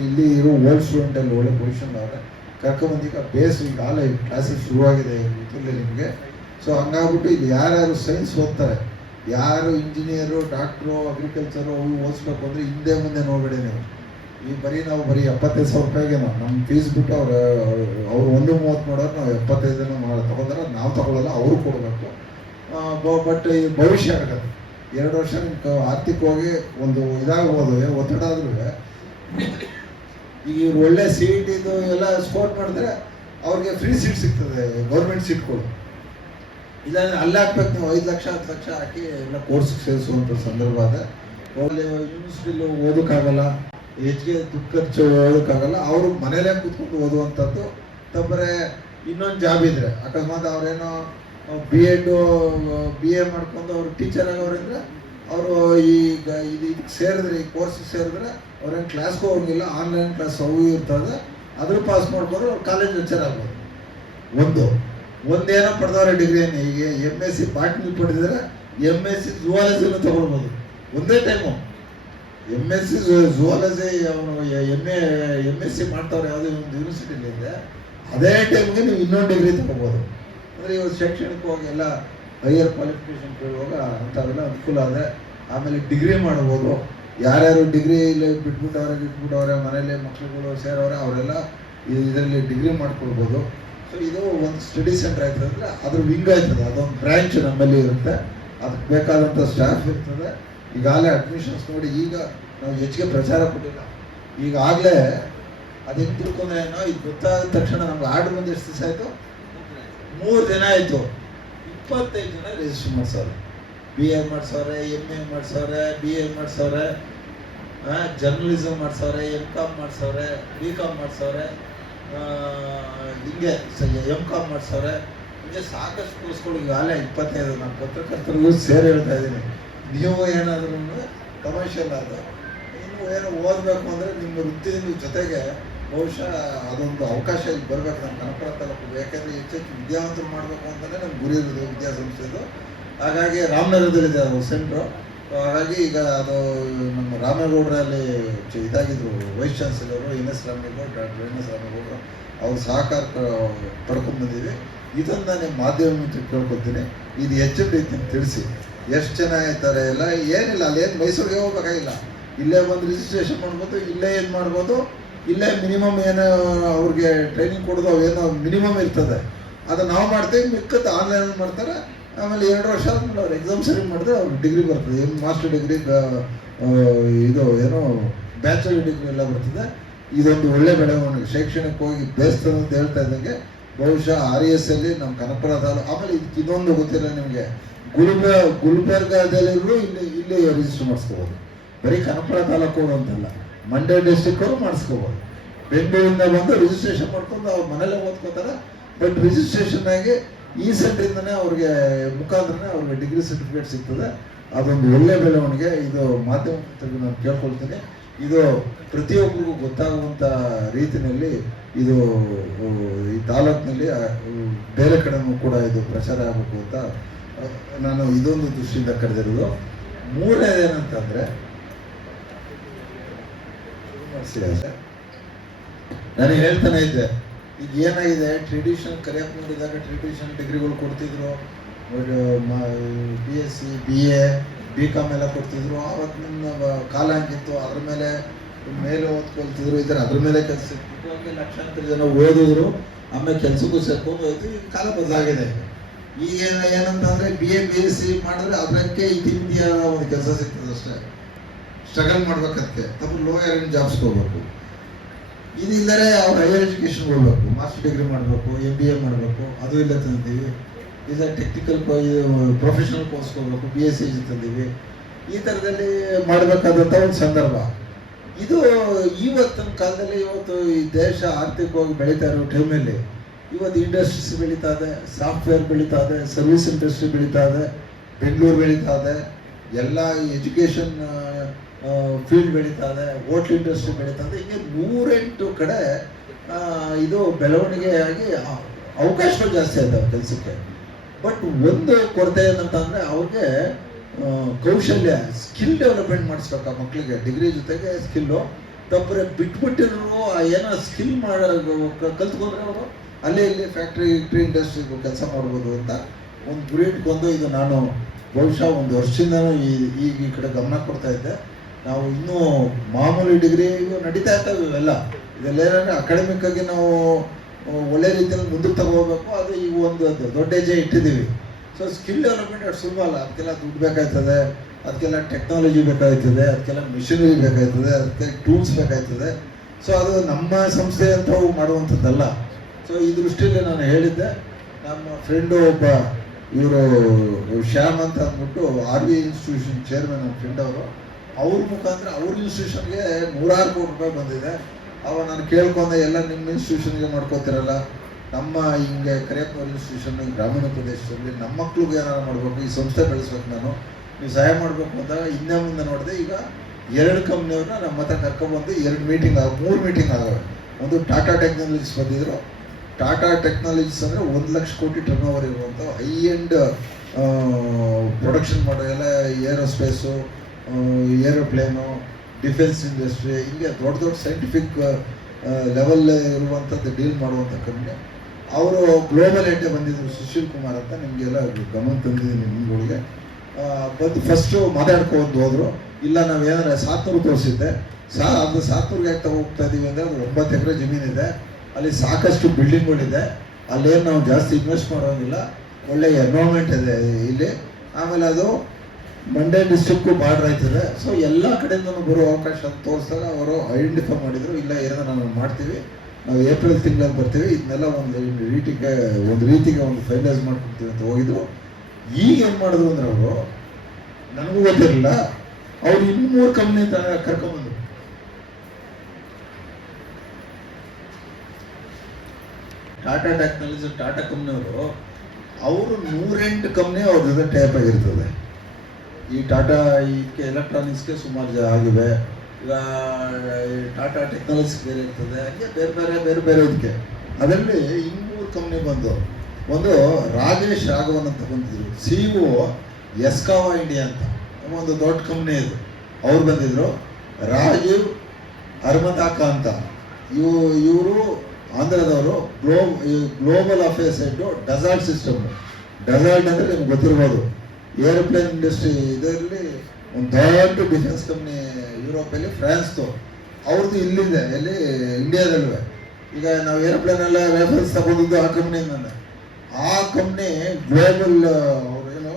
ಇಲ್ಲಿ ಇರೋ ಓಲ್ಡ್ ಸ್ಟೂಡೆಂಟಲ್ಲಿ ಒಳ್ಳೆ ಪೊಸಿಷನ್ ಅವರೇ ಕರ್ಕೊಂಬಂದೀಗ ಬೇಸ್ ಈಗ ಆಲ ಕ್ಲಾಸಸ್ ಶುರುವಾಗಿದೆ ಗೊತ್ತಿಲ್ಲ ನಿಮಗೆ. ಸೊ ಹಂಗಾಗ್ಬಿಟ್ಟು ಇಲ್ಲಿ ಯಾರ್ಯಾರು ಸೈನ್ಸ್ ಓದ್ತಾರೆ, ಯಾರು ಇಂಜಿನಿಯರು, ಡಾಕ್ಟ್ರು, ಅಗ್ರಿಕಲ್ಚರು ಅವು ಓದಿಸ್ಬೇಕು ಅಂದರೆ ಹಿಂದೆ ಮುಂದೆ ನೋಡಬೇಡಿ ನೀವು. ನಾವು ಬರೀ 75,000 ರೂಪಾಯಿಗೆ ನಮ್ಮ ಫೀಸ್ ಬಿಟ್ಟು ಅವ್ರು 1.30 ಮಾಡೋರು ನಾವು 75 ತೊಗೊಂಡ್ರೆ ನಾವು ತಗೊಳ್ಳಲ್ಲ, ಅವರು ಕೊಡಬೇಕು. ಬಟ್ ಈ ಭವಿಷ್ಯ ಆಗುತ್ತೆ. 2 ವರ್ಷ ನಿಮ್ಗೆ ಆರ್ಥಿಕವಾಗಿ ಒಂದು ಇದಾಗ್ಬೋದು, ಒತ್ತಡ ಆದ್ರೂ ಈಗ ಇವ್ರು ಒಳ್ಳೆ CET ಎಲ್ಲ ಸ್ಕೋರ್ ಮಾಡಿದ್ರೆ ಅವ್ರಿಗೆ ಫ್ರೀ ಸೀಟ್ ಸಿಗ್ತದೆ, ಗೌರ್ಮೆಂಟ್ ಸೀಟ್ಗಳು. ಇಲ್ಲಾಂದರೆ ಅಲ್ಲಿ ಹಾಕ್ಬೇಕು ನೀವು 5 ಲಕ್ಷ 10 ಲಕ್ಷ ಹಾಕಿ ಎಲ್ಲ ಕೋರ್ಸ್ಗೆ ಸೇರಿಸುವಂಥ ಸಂದರ್ಭ ಅದೇ. ಒಳ್ಳೆ ಯೂನಿವರ್ಸಿಟಿಲಿ ಓದೋಕ್ಕಾಗಲ್ಲ, ಹೆಚ್ಚಿಗೆ ದುಡ್ಡು ಖರ್ಚು ಓದೋಕ್ಕಾಗಲ್ಲ. ಅವರು ಮನೇಲೇ ಕೂತ್ಕೊಂಡು ಓದುವಂಥದ್ದು. ತಪ್ಪರೆ ಇನ್ನೊಂದು ಜಾಬ್ ಇದ್ರೆ ಅಕಸ್ಮಾತ್ ಅವ್ರೇನೋ BA ಮಾಡ್ಕೊಂಡು ಅವ್ರು ಟೀಚರ್ ಆಗೋರಂದ್ರೆ ಅವರು ಈಗ ಇದಕ್ಕೆ ಸೇರಿದ್ರೆ, ಈ ಕೋರ್ಸಿಗೆ ಸೇರಿದ್ರೆ ಅವ್ರೇನು ಕ್ಲಾಸ್ಗೂ ಹೋಗಿಲ್ಲ, ಆನ್ಲೈನ್ ಕ್ಲಾಸ್ ಅವು ಇರ್ತದೆ, ಅದ್ರ ಪಾಸ್ ಮಾಡ್ಕೊಂಡ್ರೆ ಅವ್ರು ಕಾಲೇಜ್ ಲೆಕ್ಚರ್ ಆಗ್ಬೋದು. ಒಂದೇನೋ ಪಡೆದವ್ರೆ ಡಿಗ್ರಿಯನ್ನು. ಈಗ MSc ಬಾಟ್ನಿ ಪಡೆದಿದ್ರೆ MSc ಝುವಾಲಜಿನೂ ತಗೊಳ್ಬೋದು ಒಂದೇ ಟೈಮು. MSc ಝುವಾಲಜಿ ಅವನು MSc ಮಾಡ್ತಾವ್ರೆ ಯಾವುದೇ ಒಂದು ಯೂನಿವರ್ಸಿಟಿಲಿ ಇದೆ, ಅದೇ ಟೈಮ್ಗೆ ನೀವು ಇನ್ನೊಂದು ಡಿಗ್ರಿ ತಗೋಬೋದು. ಅಂದರೆ ಇವರು ಶೈಕ್ಷಣಿಕವಾಗಿ ಎಲ್ಲ ಹೈಯರ್ ಕ್ವಾಲಿಫಿಕೇಶನ್ ಕೇಳುವಾಗ ಅಂಥವೆಲ್ಲ ಅನುಕೂಲ ಇದೆ. ಆಮೇಲೆ ಡಿಗ್ರಿ ಮಾಡ್ಬೋದು. ಯಾರ್ಯಾರು ಡಿಗ್ರಿ ಇಲ್ಲಿ ಬಿಟ್ಬಿಟ್ಟವ್ರೆ ಮನೇಲಿ ಮಕ್ಳುಗಳು ಸೇರವ್ರೆ ಅವರೆಲ್ಲ ಇದರಲ್ಲಿ ಡಿಗ್ರಿ ಮಾಡ್ಕೊಳ್ಬೋದು. ಸೊ ಇದು ಒಂದು ಸ್ಟಡಿ ಸೆಂಟರ್ ಆಯ್ತದೆ ಅಂದರೆ ಅದ್ರ ವಿಂಗ್ ಆಯ್ತದೆ, ಅದೊಂದು ಬ್ರ್ಯಾಂಚ್ ನಮ್ಮಲ್ಲಿ ಇರುತ್ತೆ, ಅದಕ್ಕೆ ಬೇಕಾದಂಥ ಸ್ಟಾಫ್ ಇರ್ತದೆ. ಈಗಾಗಲೇ ಅಡ್ಮಿಷನ್ಸ್ ನೋಡಿ, ಈಗ ನಾವು ಹೆಚ್ಚಿಗೆ ಪ್ರಚಾರ ಕೊಟ್ಟಿಲ್ಲ, ಈಗಾಗಲೇ ಅದು ಹೆಂಗೆ ತಿಳ್ಕೊಂಡ್ರೆ ಏನೋ ಇದು ಗೊತ್ತಾದ ತಕ್ಷಣ ನಮ್ಗೆ ಆರ್ಡ್ರ್ ಬಂದು ಎಷ್ಟು ದಿವಸ ಆಯಿತು, 3 ದಿನ ಆಯಿತು. 25 ಜನ ರಿಜಿಸ್ಟರ್ ಮಾಡ್ಸವ್ರೆ. BA ಮಾಡ್ಸವ್ರೆ, MA ಮಾಡ್ಸವ್ರೆ, BA ಮಾಡ್ಸವ್ರೆ, ಜರ್ನಲಿಸಮ್ ಮಾಡ್ಸವ್ರೆ, MCom ಮಾಡ್ಸವ್ರೆ, BCom ಮಾಡ್ಸವ್ರೆ, ಹಿಂಗೆ MCom ಮಾಡ್ಸವ್ರೆ. ಹಿಂಗೆ ಸಾಕಷ್ಟು ಕೋರ್ಸ್ಗಳು ಈಗಾಗಲೇ 25. ನಾನು ಪತ್ರಕರ್ತರಿಗೂ ಸೇರಿ ಹೇಳ್ತಾ ಇದ್ದೀನಿ, ನೀವು ಏನಾದ್ರೂ ತಮಾಷೆ ಅಲ್ಲ, ಅದು ಇನ್ನೂ ಏನೋ ಓದಬೇಕು ಅಂದರೆ ನಿಮ್ಮ ವೃತ್ತಿಯಿಂದ ಜೊತೆಗೆ ಬಹುಶಃ ಅದೊಂದು ಅವಕಾಶ ಇಲ್ಲಿ ಬರಬೇಕು ನಮ್ಮ ಕನಕಪುರ ತಾಲೂಕು. ಯಾಕೆಂದರೆ ಹೆಚ್ಚೆಚ್ಚು ವಿದ್ಯಾವಂತರು ಮಾಡಬೇಕು ಅಂತಲೇ ನಮ್ಮ ಗುರಿ ಇರೋದು ವಿದ್ಯಾಸಂಸ್ಥೆದು. ಹಾಗಾಗಿ ರಾಮನಗರದಲ್ಲಿದೆ ಅದು ಸೆಂಟ್ರು. ಹಾಗಾಗಿ ಈಗ ಅದು ನಮ್ಮ ರಾಮೇಗೌಡರಲ್ಲಿ ಇದಾಗಿದ್ರು wise chancellor NS Ramegowda, doctor NS ರಾಮೇಗೌಡರು, ಅವ್ರ ಸಹಕಾರ ಪಡ್ಕೊಂಡು ಬಂದಿದ್ದೀವಿ. ಇದನ್ನು ನಾನು ಮಾಧ್ಯಮ ಕೇಳ್ಕೊತೀನಿ, ಇದು ಹೆಚ್ಚಿನ ರೀತಿಯಿಂದ ತಿಳಿಸಿ. ಎಷ್ಟು ಜನ ಇರ್ತಾರೆ ಎಲ್ಲ ಏನಿಲ್ಲ, ಅಲ್ಲೇನು ಮೈಸೂರಿಗೆ ಹೋಗ್ಬೇಕಾಗಿಲ್ಲ, ಇಲ್ಲೇ ಬಂದು ರಿಜಿಸ್ಟ್ರೇಷನ್ ಮಾಡ್ಬೋದು, ಇಲ್ಲೇ ಏನು ಮಾಡ್ಬೋದು, ಇಲ್ಲೇ ಮಿನಿಮಮ್ ಏನೋ ಅವ್ರಿಗೆ ಟ್ರೈನಿಂಗ್ ಕೊಡೋದು ಅವೇನೋ ಮಿನಿಮಮ್ ಇರ್ತದೆ, ಅದು ನಾವು ಮಾಡ್ತೀವಿ. ಮಿಕ್ಕದ್ದು ಆನ್ಲೈನ್ ಮಾಡ್ತಾರೆ. ಆಮೇಲೆ 2 ವರ್ಷ ಆದ್ಮೇಲೆ ಅವ್ರು ಎಕ್ಸಾಮ್ ಸರಿ ಮಾಡಿದ್ರೆ ಅವ್ರಿಗೆ ಡಿಗ್ರಿ ಬರ್ತದೆ. ಮಾಸ್ಟರ್ ಡಿಗ್ರಿ, ಇದು ಏನೋ ಬ್ಯಾಚುಲರ್ ಡಿಗ್ರಿ ಎಲ್ಲ ಬರ್ತದೆ. ಇದೊಂದು ಒಳ್ಳೆ ಬೆಳವಣಿಗೆ, ಶೈಕ್ಷಣಿಕವಾಗಿ ಬೇಸ್ತದೆ ಅಂತ ಹೇಳ್ತಾ ಇದ್ದಂಗೆ ಬಹುಶಃ RES ಅಲ್ಲಿ ನಮ್ಮ ಕನಕಪುರ ತಾಲೂಕು. ಆಮೇಲೆ ಇದೊಂದು ಗೊತ್ತಿಲ್ಲ ನಿಮಗೆ, ಗುಲ್ಬರ್ಗಾದಲ್ಲಿರೋ ಇಲ್ಲಿ ರಿಜಿಸ್ಟರ್ ಮಾಡಿಸ್ಕೋಬೋದು. ಬರೀ ಕನಕಪುರ ತಾಲೂಕು ಅಂತಲ್ಲ, ಮಂಡ್ಯ ಡಿಸ್ಟಿಕ್ ಅವರು ಮಾಡಿಸ್ಕೋಬೋದು. ಬೆಂಗಳೂರಿಂದ ಬಂದು ರಿಜಿಸ್ಟ್ರೇಷನ್ ಮಾಡ್ಕೊಂಡು ಅವ್ರ ಮನೇಲೆ ಓದ್ಕೋತಾರೆ. ಬಟ್ ರಿಜಿಸ್ಟ್ರೇಷನ್ ಆಗಿ ಈ ಸೆಂಟ್ರಿಂದನೇ ಅವ್ರಿಗೆ ಮುಖಾಂತರನೇ ಅವ್ರಿಗೆ ಡಿಗ್ರಿ ಸರ್ಟಿಫಿಕೇಟ್ ಸಿಗ್ತದೆ. ಅದೊಂದು ಒಳ್ಳೆ ಬೆಳವಣಿಗೆ. ಇದು ಮಾಧ್ಯಮ ನಾನು ಕೇಳ್ಕೊಳ್ತೀನಿ, ಇದು ಪ್ರತಿಯೊಬ್ಬರಿಗೂ ಗೊತ್ತಾಗುವಂಥ ರೀತಿಯಲ್ಲಿ ಇದು ಈ ತಾಲೂಕಿನಲ್ಲಿ ಬೇರೆ ಕಡೆನೂ ಕೂಡ ಇದು ಪ್ರಚಾರ ಆಗಬೇಕು ಅಂತ ನಾನು ಇದೊಂದು ದೃಷ್ಟಿಯಿಂದ ಕರೆದಿರೋದು. ಮೂರನೇದೇನಂತಂದರೆ, ನಾನು ಹೇಳ್ತಾನೆ ಇದ್ದೆ, ಈಗ ಏನಾಗಿದೆ, ಟ್ರೆಡಿಷನಲ್ ಕರಿಯಕ್ಕೆ ನೋಡಿದಾಗ ಟ್ರೆಡಿಷನಲ್ ಡಿಗ್ರಿಗಳು ಕೊಡ್ತಿದ್ರು, BSc BA BCom ಎಲ್ಲ ಕೊಡ್ತಿದ್ರು. ಆವತ್ತಿನ ಕಾಲ ಹಂಗಿತ್ತು, ಅದ್ರ ಮೇಲೆ ಓದ್ಕೊಳ್ತಿದ್ರು, ಅದ್ರ ಮೇಲೆ ಕೆಲಸ ಲಕ್ಷಾಂತರ ಜನ ಓದಿದ್ರು, ಆಮೇಲೆ ಕೆಲಸಕ್ಕೂ ಸೇರ್ಕೊಂಡು ಹೋಯ್ತು. ಈಗ ಕಾಲ ಬದಲಾಗಿದೆ. ಈಗ ಏನಂತಂದರೆ BA BSc ಮಾಡಿದ್ರೆ ಅದಕ್ಕೆ ಇತಿಮಿತಿಯಾದ ಒಂದು ಕೆಲಸ ಸಿಗ್ತದೆ ಅಷ್ಟೇ, ಸ್ಟ್ರಗಲ್ ಮಾಡ್ಬೇಕಂತೆ. ತಮ್ಮ ಲೋಯರ್ ಜಾಬ್ಸ್ಗೆ ಹೋಗ್ಬೇಕು. ಇದಿಲ್ಲದೆ ಅವ್ರು ಹೈಯರ್ ಎಜುಕೇಷನ್ಗೆ ಹೋಗ್ಬೇಕು, ಮಾಸ್ಟರ್ ಡಿಗ್ರಿ ಮಾಡಬೇಕು, MBA ಮಾಡಬೇಕು, ಅದು ಇಲ್ಲ ತಂದೀವಿ. ಇಲ್ಲ ಟೆಕ್ನಿಕಲ್ ಪ್ರೊಫೆಷನಲ್ ಕೋರ್ಸ್ಗೆ ಹೋಗ್ಬೇಕು, BSc ತಂದೀವಿ. ಈ ಥರದಲ್ಲಿ ಮಾಡಬೇಕಾದಂಥ ಒಂದು ಸಂದರ್ಭ ಇದು. ಇವತ್ತಿನ ಕಾಲದಲ್ಲಿ ಇವತ್ತು ಈ ದೇಶ ಆರ್ಥಿಕವಾಗಿ ಬೆಳೀತಾ ಇರೋ ಟೈಮಲ್ಲಿ ಇವತ್ತು ಇಂಡಸ್ಟ್ರೀಸ್ ಬೆಳೀತಾ ಇದೆ, ಸಾಫ್ಟ್ವೇರ್ ಬೆಳೀತಾ ಇದೆ, ಸರ್ವಿಸ್ ಇಂಡಸ್ಟ್ರಿ ಬೆಳೀತಾ ಇದೆ, ಬೆಂಗಳೂರು ಬೆಳೀತಾ ಇದೆ, ಎಲ್ಲ ಎಜುಕೇಷನ್ ಫೀಲ್ಡ್ ಬೆಳೀತಾ ಇದೆ, ಹೋಟ್ಲ್ ಇಂಡಸ್ಟ್ರಿ ಬೆಳೀತಾ ಇದೆ. ಹೀಗೆ 108 ಕಡೆ ಇದು ಬೆಳವಣಿಗೆಯಾಗಿ ಅವಕಾಶಗಳು ಜಾಸ್ತಿ ಆಯ್ತವೆ ಕೆಲಸಕ್ಕೆ. ಬಟ್ ಒಂದು ಕೊರತೆ ಏನಂತಂದರೆ ಅವ್ರಿಗೆ ಕೌಶಲ್ಯ, ಸ್ಕಿಲ್ ಡೆವಲಪ್ಮೆಂಟ್ ಮಾಡಿಸ್ಬೇಕು ಆ ಮಕ್ಕಳಿಗೆ. ಡಿಗ್ರಿ ಜೊತೆಗೆ ಸ್ಕಿಲ್ಲು ತಪ್ಪರೆ ಬಿಟ್ಬಿಟ್ಟಿರೋ ಏನೋ ಸ್ಕಿಲ್ ಕಲ್ತ್ಕೊಂಡ್ರೆ ಅವರು ಅಲ್ಲೇ ಇಲ್ಲಿ ಫ್ಯಾಕ್ಟ್ರಿ ಇಂಡಸ್ಟ್ರಿಗೂ ಕೆಲಸ ಮಾಡ್ಬೋದು ಅಂತ ಒಂದು ಗುರಿ ಇಟ್ಕೊಂಡು ಇದು ನಾನು ಬಹುಶಃ 1 ವರ್ಷದಿಂದನೂ ಈ ಕಡೆ ಗಮನ ಕೊಡ್ತಾ ಇದ್ದೆ. ನಾವು ಇನ್ನೂ ಮಾಮೂಲಿ ಡಿಗ್ರಿ ನಡೀತಾ ಇರ್ತವೆ ಇವೆಲ್ಲ. ಇದೆಲ್ಲ ಅಕಾಡೆಮಿಕ್ ಆಗಿ ನಾವು ಒಳ್ಳೆ ರೀತಿಯಲ್ಲಿ ಮುಂದಕ್ಕೆ ತಗೋಬೇಕು. ಅದು ಈಗ ಒಂದು ದೊಡ್ಡ ಹೆಜ್ಜೆ ಇಟ್ಟಿದ್ದೀವಿ. ಸೊ ಸ್ಕಿಲ್ ಡೆವಲಪ್ಮೆಂಟ್ ಅಷ್ಟು ಸುಲಭ ಅಲ್ಲ. ಅದಕ್ಕೆಲ್ಲ ದುಡ್ಡು ಬೇಕಾಯ್ತದೆ, ಅದಕ್ಕೆಲ್ಲ ಟೆಕ್ನಾಲಜಿ ಬೇಕಾಯ್ತದೆ, ಅದಕ್ಕೆಲ್ಲ ಮಿಷನರಿ ಬೇಕಾಯ್ತದೆ, ಅದಕ್ಕೆ ಟೂಲ್ಸ್ ಬೇಕಾಯ್ತದೆ. ಸೊ ಅದು ನಮ್ಮ ಸಂಸ್ಥೆ ಅಂತ ಮಾಡುವಂಥದ್ದಲ್ಲ. ಸೊ ಈ ದೃಷ್ಟಿಯಲ್ಲಿ ನಾನು ಹೇಳಿದ್ದೆ, ನಮ್ಮ ಫ್ರೆಂಡು ಒಬ್ಬ ಇವರು ಶ್ಯಾಮ್ ಅಂತ ಅಂದ್ಬಿಟ್ಟು RV ಇನ್ಸ್ಟಿಟ್ಯೂಷನ್ ಚೇರ್ಮನ್ ನಮ್ಮ ಫ್ರೆಂಡ್ ಅವರು, ಅವ್ರ ಮುಖಾಂತರ ಅವ್ರ ಇನ್ಸ್ಟಿಟ್ಯೂಷನ್ಗೆ 106 ಕೋಟಿ ರೂಪಾಯಿ ಬಂದಿದೆ. ಅವಾಗ ನಾನು ಕೇಳ್ಕೊಂಡೆ, ಎಲ್ಲ ನಿಮ್ಮ ಇನ್ಸ್ಟಿಟ್ಯೂಷನ್ಗೆ ಮಾಡ್ಕೋತಿರಲ್ಲ, ನಮ್ಮ ಹಿಂಗೆ ಕರಿಯಪ್ಪನವ್ರ ಇನ್ಸ್ಟಿಟ್ಯೂಷನ್ ಗ್ರಾಮೀಣ ಪ್ರದೇಶದಲ್ಲಿ ನಮ್ಮ ಮಕ್ಳಿಗೆ ಏನಾರು ಮಾಡಬೇಕು, ಈ ಸಂಸ್ಥೆ ಬೆಳೆಸ್ಬೇಕು ನಾನು. ನೀವು ಸಹಾಯ ಮಾಡಬೇಕು ಅಂದಾಗ ಹಿಂದೆ ಮುಂದೆ ನೋಡಿದೆ. ಈಗ 2 ಕಂಪ್ನಿಯವ್ರನ್ನ ನಮ್ಮ ಹತ್ರ ಕರ್ಕೊಂಡ್ಬಂದು 3 ಮೀಟಿಂಗ್ ಆಗವೆ. ಒಂದು ಟಾಟಾ ಟೆಕ್ನಾಲಜೀಸ್ ಬಂದಿದ್ರು. ಟಾಟಾ ಟೆಕ್ನಾಲಜೀಸ್ ಅಂದರೆ 1 ಲಕ್ಷ ಕೋಟಿ ಟರ್ನ್ ಓವರ್ ಇರುವಂಥ ಹೈ ಎಂಡ್ ಪ್ರೊಡಕ್ಷನ್ ಮಾಡೋ ಎಲ್ಲ ಏರೋಸ್ಪೇಸು, ಏರೋಪ್ಲೇನು, ಡಿಫೆನ್ಸ್ ಇಂಡಸ್ಟ್ರಿ, ಹೀಗೆ ದೊಡ್ಡ ದೊಡ್ಡ ಸೈಂಟಿಫಿಕ್ ಲೆವೆಲ್ ಇರುವಂಥದ್ದು ಡೀಲ್ ಮಾಡುವಂಥ ಕಂಪ್ನಿ. ಅವರು ಗ್ಲೋಬಲ್ ಹೆಡ್ಡೆ ಬಂದಿದ್ದರು, ಸುಶೀಲ್ ಕುಮಾರ್ ಅಂತ. ನಿಮಗೆಲ್ಲ ಗಮನ ತಂದಿದ್ದೀನಿ ನಿಮ್ಗಳಿಗೆ. ಬಂದು ಫಸ್ಟು ಮಾತಾಡ್ಕೊಂಡು ಹೋದರು. ಇಲ್ಲ ನಾವು ಏನಾರ ಸಾತ್ನೂರು ತೋರಿಸಿದ್ದೆ. ಅದು ಸಾತ್ನೂರಿಗೆ ಯಾಕೆ ಹೋಗ್ತಾ ಇದ್ದೀವಿ ಅಂದರೆ ಅದು 9 ಎಕರೆ ಜಮೀನಿದೆ, ಅಲ್ಲಿ ಸಾಕಷ್ಟು ಬಿಲ್ಡಿಂಗ್ಗಳಿದೆ, ಅಲ್ಲೇನು ನಾವು ಜಾಸ್ತಿ ಇನ್ವೆಸ್ಟ್ ಮಾಡೋಂಗಿಲ್ಲ, ಒಳ್ಳೆಯ ಎನ್ವೈರ್ಮೆಂಟ್ ಇದೆ ಇಲ್ಲಿ. ಆಮೇಲೆ ಅದು ಮಂಡ್ಯ ಡಿಸ್ಟ್ರಿಕ್ಕು ಬಾರ್ಡ್ರ್ ಆಯ್ತದೆ. ಸೊ ಎಲ್ಲ ಕಡೆಯಿಂದನೂ ಬರೋ ಅವಕಾಶ ಅಂತ ತೋರಿಸಿದಾಗ ಅವರು ಐಡೆಂಟಿಫೈ ಮಾಡಿದರು. ಇಲ್ಲ ಏನಾದ್ರು ನಾವು ಮಾಡ್ತೀವಿ, ನಾವು ಏಪ್ರಿಲ್ ತಿಂಗಳಲ್ಲಿ ಬರ್ತೀವಿ, ಇದನ್ನೆಲ್ಲ ಒಂದು ರೀತಿಗೆ ಫೈನಲೈಸ್ ಮಾಡ್ಕೊಡ್ತೀವಿ ಅಂತ ಹೋಗಿದ್ರು. ಈಗ ಏನು ಮಾಡಿದ್ರು ಅಂದ್ರೆ ಅವರು, ನನಗೂ ಗೊತ್ತಿರಲಿಲ್ಲ, ಅವ್ರು 3 ಕಂಪ್ನಿ ಕರ್ಕೊಂಬಂದರು. ಟಾಟಾ ಟೆಕ್ನಾಲಜಿ, ಟಾಟಾ ಕಂಪ್ನಿಯವರು, ಅವರು 108 ಕಂಪ್ನಿ ಅವ್ರ ಜೊತೆ ಟೈಪ್ ಆಗಿರ್ತದೆ. ಈ ಟಾಟಾ ಎಲೆಕ್ಟ್ರಾನಿಕ್ಸ್ಗೆ ಸುಮಾರು ಆಗಿವೆ. ಈಗ ಟಾಟಾ ಟೆಕ್ನಾಲಜೀಸ್ ಬೇರೆ ಇರ್ತದೆ, ಹಾಗೆ ಬೇರೆ ಬೇರೆ ಇದಕ್ಕೆ. ಅದರಲ್ಲಿ 3 ಕಂಪ್ನಿ ಬಂದು, ಒಂದು ರಾಜೇಶ್ ರಾಘವನ್ ಅಂತ ಬಂದಿದ್ರು, CEO ಎಸ್ಕಾವಾ ಇಂಡಿಯಾ ಅಂತ ಒಂದು ದೊಡ್ಡ ಕಂಪ್ನಿ ಇದು, ಅವ್ರು ಬಂದಿದ್ರು. ರಾಜೀವ್ ಅರ್ಮದಾಕ ಅಂತ ಇವರು ಆಂಧ್ರದವರು. Global affairs head Dassault system. Dassault ಅಂದರೆ ನಿಮ್ಗೆ ಗೊತ್ತಿರ್ಬೋದು, ಏರೋಪ್ಲೇನ್ ಇಂಡಸ್ಟ್ರಿ ಇದರಲ್ಲಿ ಒಂದು ದೊಡ್ಡ ಡಿಫೆನ್ಸ್ ಕಂಪ್ನಿ ಯುರೋಪಲ್ಲಿ, ಫ್ರಾನ್ಸ್ದು. ಅವ್ರದ್ದು ಇಲ್ಲಿದೆ, ಎಲ್ಲಿ ಇಂಡಿಯಾದಲ್ಲೂ. ಈಗ ನಾವು ಏರೋಪ್ಲೇನ್ ಎಲ್ಲ ರೆಫರೆನ್ಸ್ ತಗೊಂಡಿದ್ದು ಆ ಕಂಪ್ನಿಯಿಂದ. ಆ ಕಂಪ್ನಿ ಗ್ಲೋಬಲ್ ಅವ್ರೇನು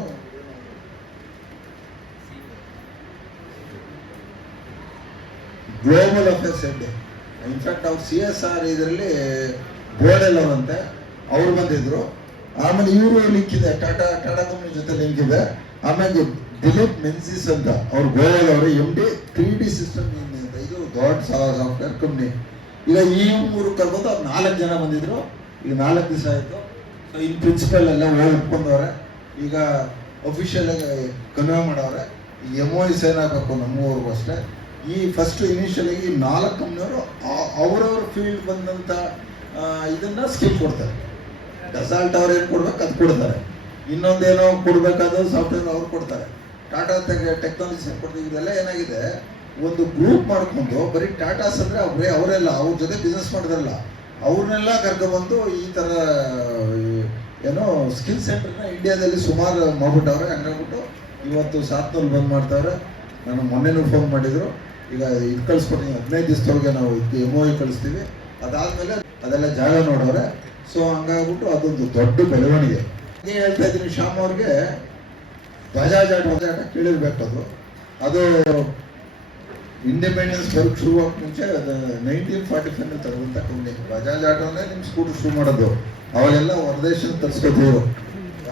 ಗ್ಲೋಬಲ್ ಅಫೇರ್ಸ್ ಹೆಡ್. ಇನ್ಫ್ಯಾಕ್ಟ್ ಅವ್ರು CSR ಇದರಲ್ಲಿ ಬೋರ್ಡ್ ಎಲ್ಲ ಅವರಂತೆ, ಅವ್ರು ಬಂದಿದ್ರು. ಆಮೇಲೆ ಇವರು ಲಿಂಕ್ ಇದೆ, ಟಾಟಾ ಕಂಪ್ನಿ ಜೊತೆ ಲಿಂಕ್ ಇದೆ. ಆಮೇಲೆ ದಿಲೀಪ್ ಮೆನ್ಸಿಸ್ ಅಂತ ಅವ್ರು ಗೋವಾದವರು, MD 3D ಸಿಸ್ಟಮ್ ಅಂತ, ಇದು ದೊಡ್ಡ ಸಾಫ್ಟ್ವೇರ್ ಕಂಪ್ನಿ. ಈಗ ಈ 3 ಕರ್ಬೋದು ಅವ್ರು 4 ಜನ ಬಂದಿದ್ರು. ಈಗ 4 ದಿವಸ ಆಯಿತು. ಸೊ ಇನ್ ಪ್ರಿನ್ಸಿಪಲ್ ಎಲ್ಲ ಹೋಗಿ ಒಪ್ಕೊಂಡವ್ರೆ. ಈಗ ಅಫಿಷಿಯಲ್ ಆಗಿ ಕನ್ವೆ ಮಾಡವ್ರೆ. ಈಗ MOU ಸೈನ್ ಆಗಬೇಕು ನಮ್ಮೂರಿಗೂ ಅಷ್ಟೇ. ಈ ಫಸ್ಟ್ ಇನಿಷಿಯಲ್ ಆಗಿ 4 ಕಂಪ್ನಿಯವರು ಅವರವ್ರ ಫೀಲ್ಡ್ ಬಂದಂಥ ಇದನ್ನ ಸ್ಕಿಲ್ ಕೊಡ್ತಾರೆ. ಡಸಾಲ್ಟ್ ಅವ್ರು ಏನು ಕೊಡ್ಬೇಕು ಅದು ಕೊಡ್ತಾರೆ, ಇನ್ನೊಂದೇನೋ ಕೊಡಬೇಕಾದ್ರೆ ಸಾಫ್ಟ್ವೇರ್ ಅವ್ರು ಕೊಡ್ತಾರೆ. ಟಾಟಾ ಟೆಕ್ನಾಲಜೀಸ್ ಏನು ಕೊಡ್ತೀವಿ. ಇದೆಲ್ಲ ಏನಾಗಿದೆ, ಒಂದು ಗ್ರೂಪ್ ಮಾಡ್ಕೊಂಡು ಬರೀ ಟಾಟಾಸ್ ಅಂದರೆ ಅವರೆಲ್ಲ ಅವ್ರ ಜೊತೆ ಬಿಸ್ನೆಸ್ ಮಾಡಿದ್ರಲ್ಲ, ಅವ್ರನ್ನೆಲ್ಲ ಕರ್ಕೊಬಂದು ಈ ಥರ ಏನೋ ಸ್ಕಿಲ್ ಸೆಂಟರ್ನ ಇಂಡಿಯಾದಲ್ಲಿ ಸುಮಾರು ಮಾಡ್ಬಿಟ್ಟವ್ರೆ. ಹಂಗಾಗ್ಬಿಟ್ಟು ಇವತ್ತು ಸಾತ್ನೂರು ಬಂದ್ ಮಾಡ್ತಾವ್ರೆ. ನಾನು ಮೊನ್ನೆನೂ ಫೋನ್ ಮಾಡಿದ್ರು. ಈಗ ಇದು ಕಳಿಸ್ಕೊಡ್ತೀನಿ, 15 ದಿವಸದೊಳಗೆ ನಾವು MOU ಕಳಿಸ್ತೀವಿ. ಅದಾದಮೇಲೆ ಅದೆಲ್ಲ ಜಾಗ ನೋಡೋರೆ. ಸೊ ಹಂಗಾಗ್ಬಿಟ್ಟು ಅದೊಂದು ದೊಡ್ಡ ಬೆಳವಣಿಗೆ. ನೀವು ಹೇಳ್ತಾ ಇದ್ದೀನಿ, ಶ್ಯಾಮ್ ಅವ್ರಿಗೆ ಬಜಾಜ್ ಆಟೋ ಕೇಳಿರ್ಬೇಕು. ಅದು ಇಂಡಿಪೆಂಡೆನ್ಸ್ ವರ್ಕ್ ಶುರುವಾಗ ಮುಂಚೆ 1945 ತರುವಂಥ ಕಂಪ್ನಿ. ಬಜಾಜ್ ಆಟೋನೇ ನಿಮ್ಮ ಸ್ಕೂಟರ್ ಶುರು ಮಾಡೋದು. ಅವಾಗೆಲ್ಲ ಹೊರದೇಶ ತರಿಸ್ಕೊತೀವರು.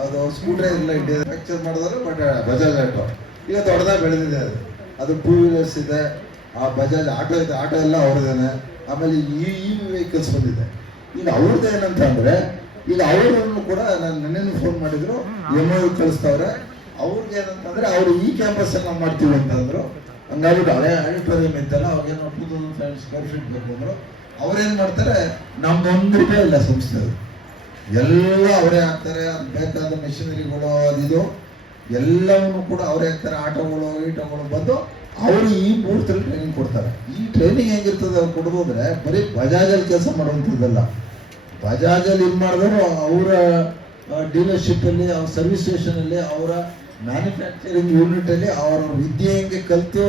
ಅದು ಸ್ಕೂಟ್ರೇ ಇಲ್ಲ, ಇಂಡಿಯಾ ಮ್ಯಾಕ್ಚರ್ ಮಾಡಿದ್ರು. ಬಟ್ ಬಜಾಜ್ ಆಟೋ ಈಗ ದೊಡ್ಡದಾಗಿ ಬೆಳೆದಿದೆ. ಅದು 2 ವೀಲರ್ಸ್ ಇದೆ, ಆ ಬಜಾಜ್ ಆಟೋ ಇದೆ, ಆಟೋ ಎಲ್ಲ ಅವ್ರದ್ದೇನೆ. ಆಮೇಲೆ ಈ ವೆಹಿಕಲ್ಸ್ ಬಂದಿದೆ. ಈಗ ಅವ್ರದ್ದು ಏನಂತ ಅಂದರೆ, ಈಗ ಅವರನ್ನು ಕೂಡ ನಾನು ನೆನ್ನೆನೂ ಫೋನ್ ಮಾಡಿದ್ರು, MOU ಕಳಿಸ್ತವ್ರೆ. ಅವ್ರಿಗೆ ಏನಂತಂದರೆ, ಅವರು ಈ ಕ್ಯಾಂಪಸ್ ಎಲ್ಲ ಮಾಡ್ತೀವಿ ಅಂತಂದ್ರು. ಹಂಗಾಗ್ಬಿಟ್ಟು ಹಳೆ ಆಡಿಟೋರಿಯಂ ಇತ್ತಲ್ಲ, ಅವ್ರಿಗೇನೋ 2500 ಸ್ಕ್ವೇರ್ ಫೀಟ್ ಬೇಕು ಅಂದರು. ಅವ್ರೇನು ಮಾಡ್ತಾರೆ, ನಮ್ದು ₹1 ಇಲ್ಲ ಸಂಸ್ಥೆದು, ಎಲ್ಲ ಅವರೇ ಹಾಕ್ತಾರೆ. ಅದು ಬೇಕಾದ ಮೆಷಿನರಿಗಳು ಅದಿದು ಎಲ್ಲವನ್ನೂ ಕೂಡ ಅವರೇ ಹಾಕ್ತಾರೆ. ಆಟೋಗಳು ಬಂದು ಅವರು ಈ 3 ಟ್ರೈನಿಂಗ್ ಕೊಡ್ತಾರೆ. ಈ ಟ್ರೈನಿಂಗ್ ಹೆಂಗಿರ್ತದೆ ಅವ್ರು ಕೊಡ್ಬೋದ್ರೆ, ಬರೀ ಬಜಾಜಲ್ಲಿ ಕೆಲಸ ಮಾಡುವಂಥದ್ದಲ್ಲ. ಬಜಾಜಲ್ಲಿ ಇದು ಮಾಡಿದ್ರು ಅವರ ಡೀಲರ್ಶಿಪ್ಪಲ್ಲಿ, ಅವ್ರ ಸರ್ವಿಸ್ ಸ್ಟೇಷನಲ್ಲಿ, ಅವರ ಮ್ಯಾನುಫ್ಯಾಕ್ಚರಿಂಗ್ ಯೂನಿಟಲ್ಲಿ ಅವ್ರ ವಿದ್ಯೆ ಹೆಂಗೆ ಕಲಿತು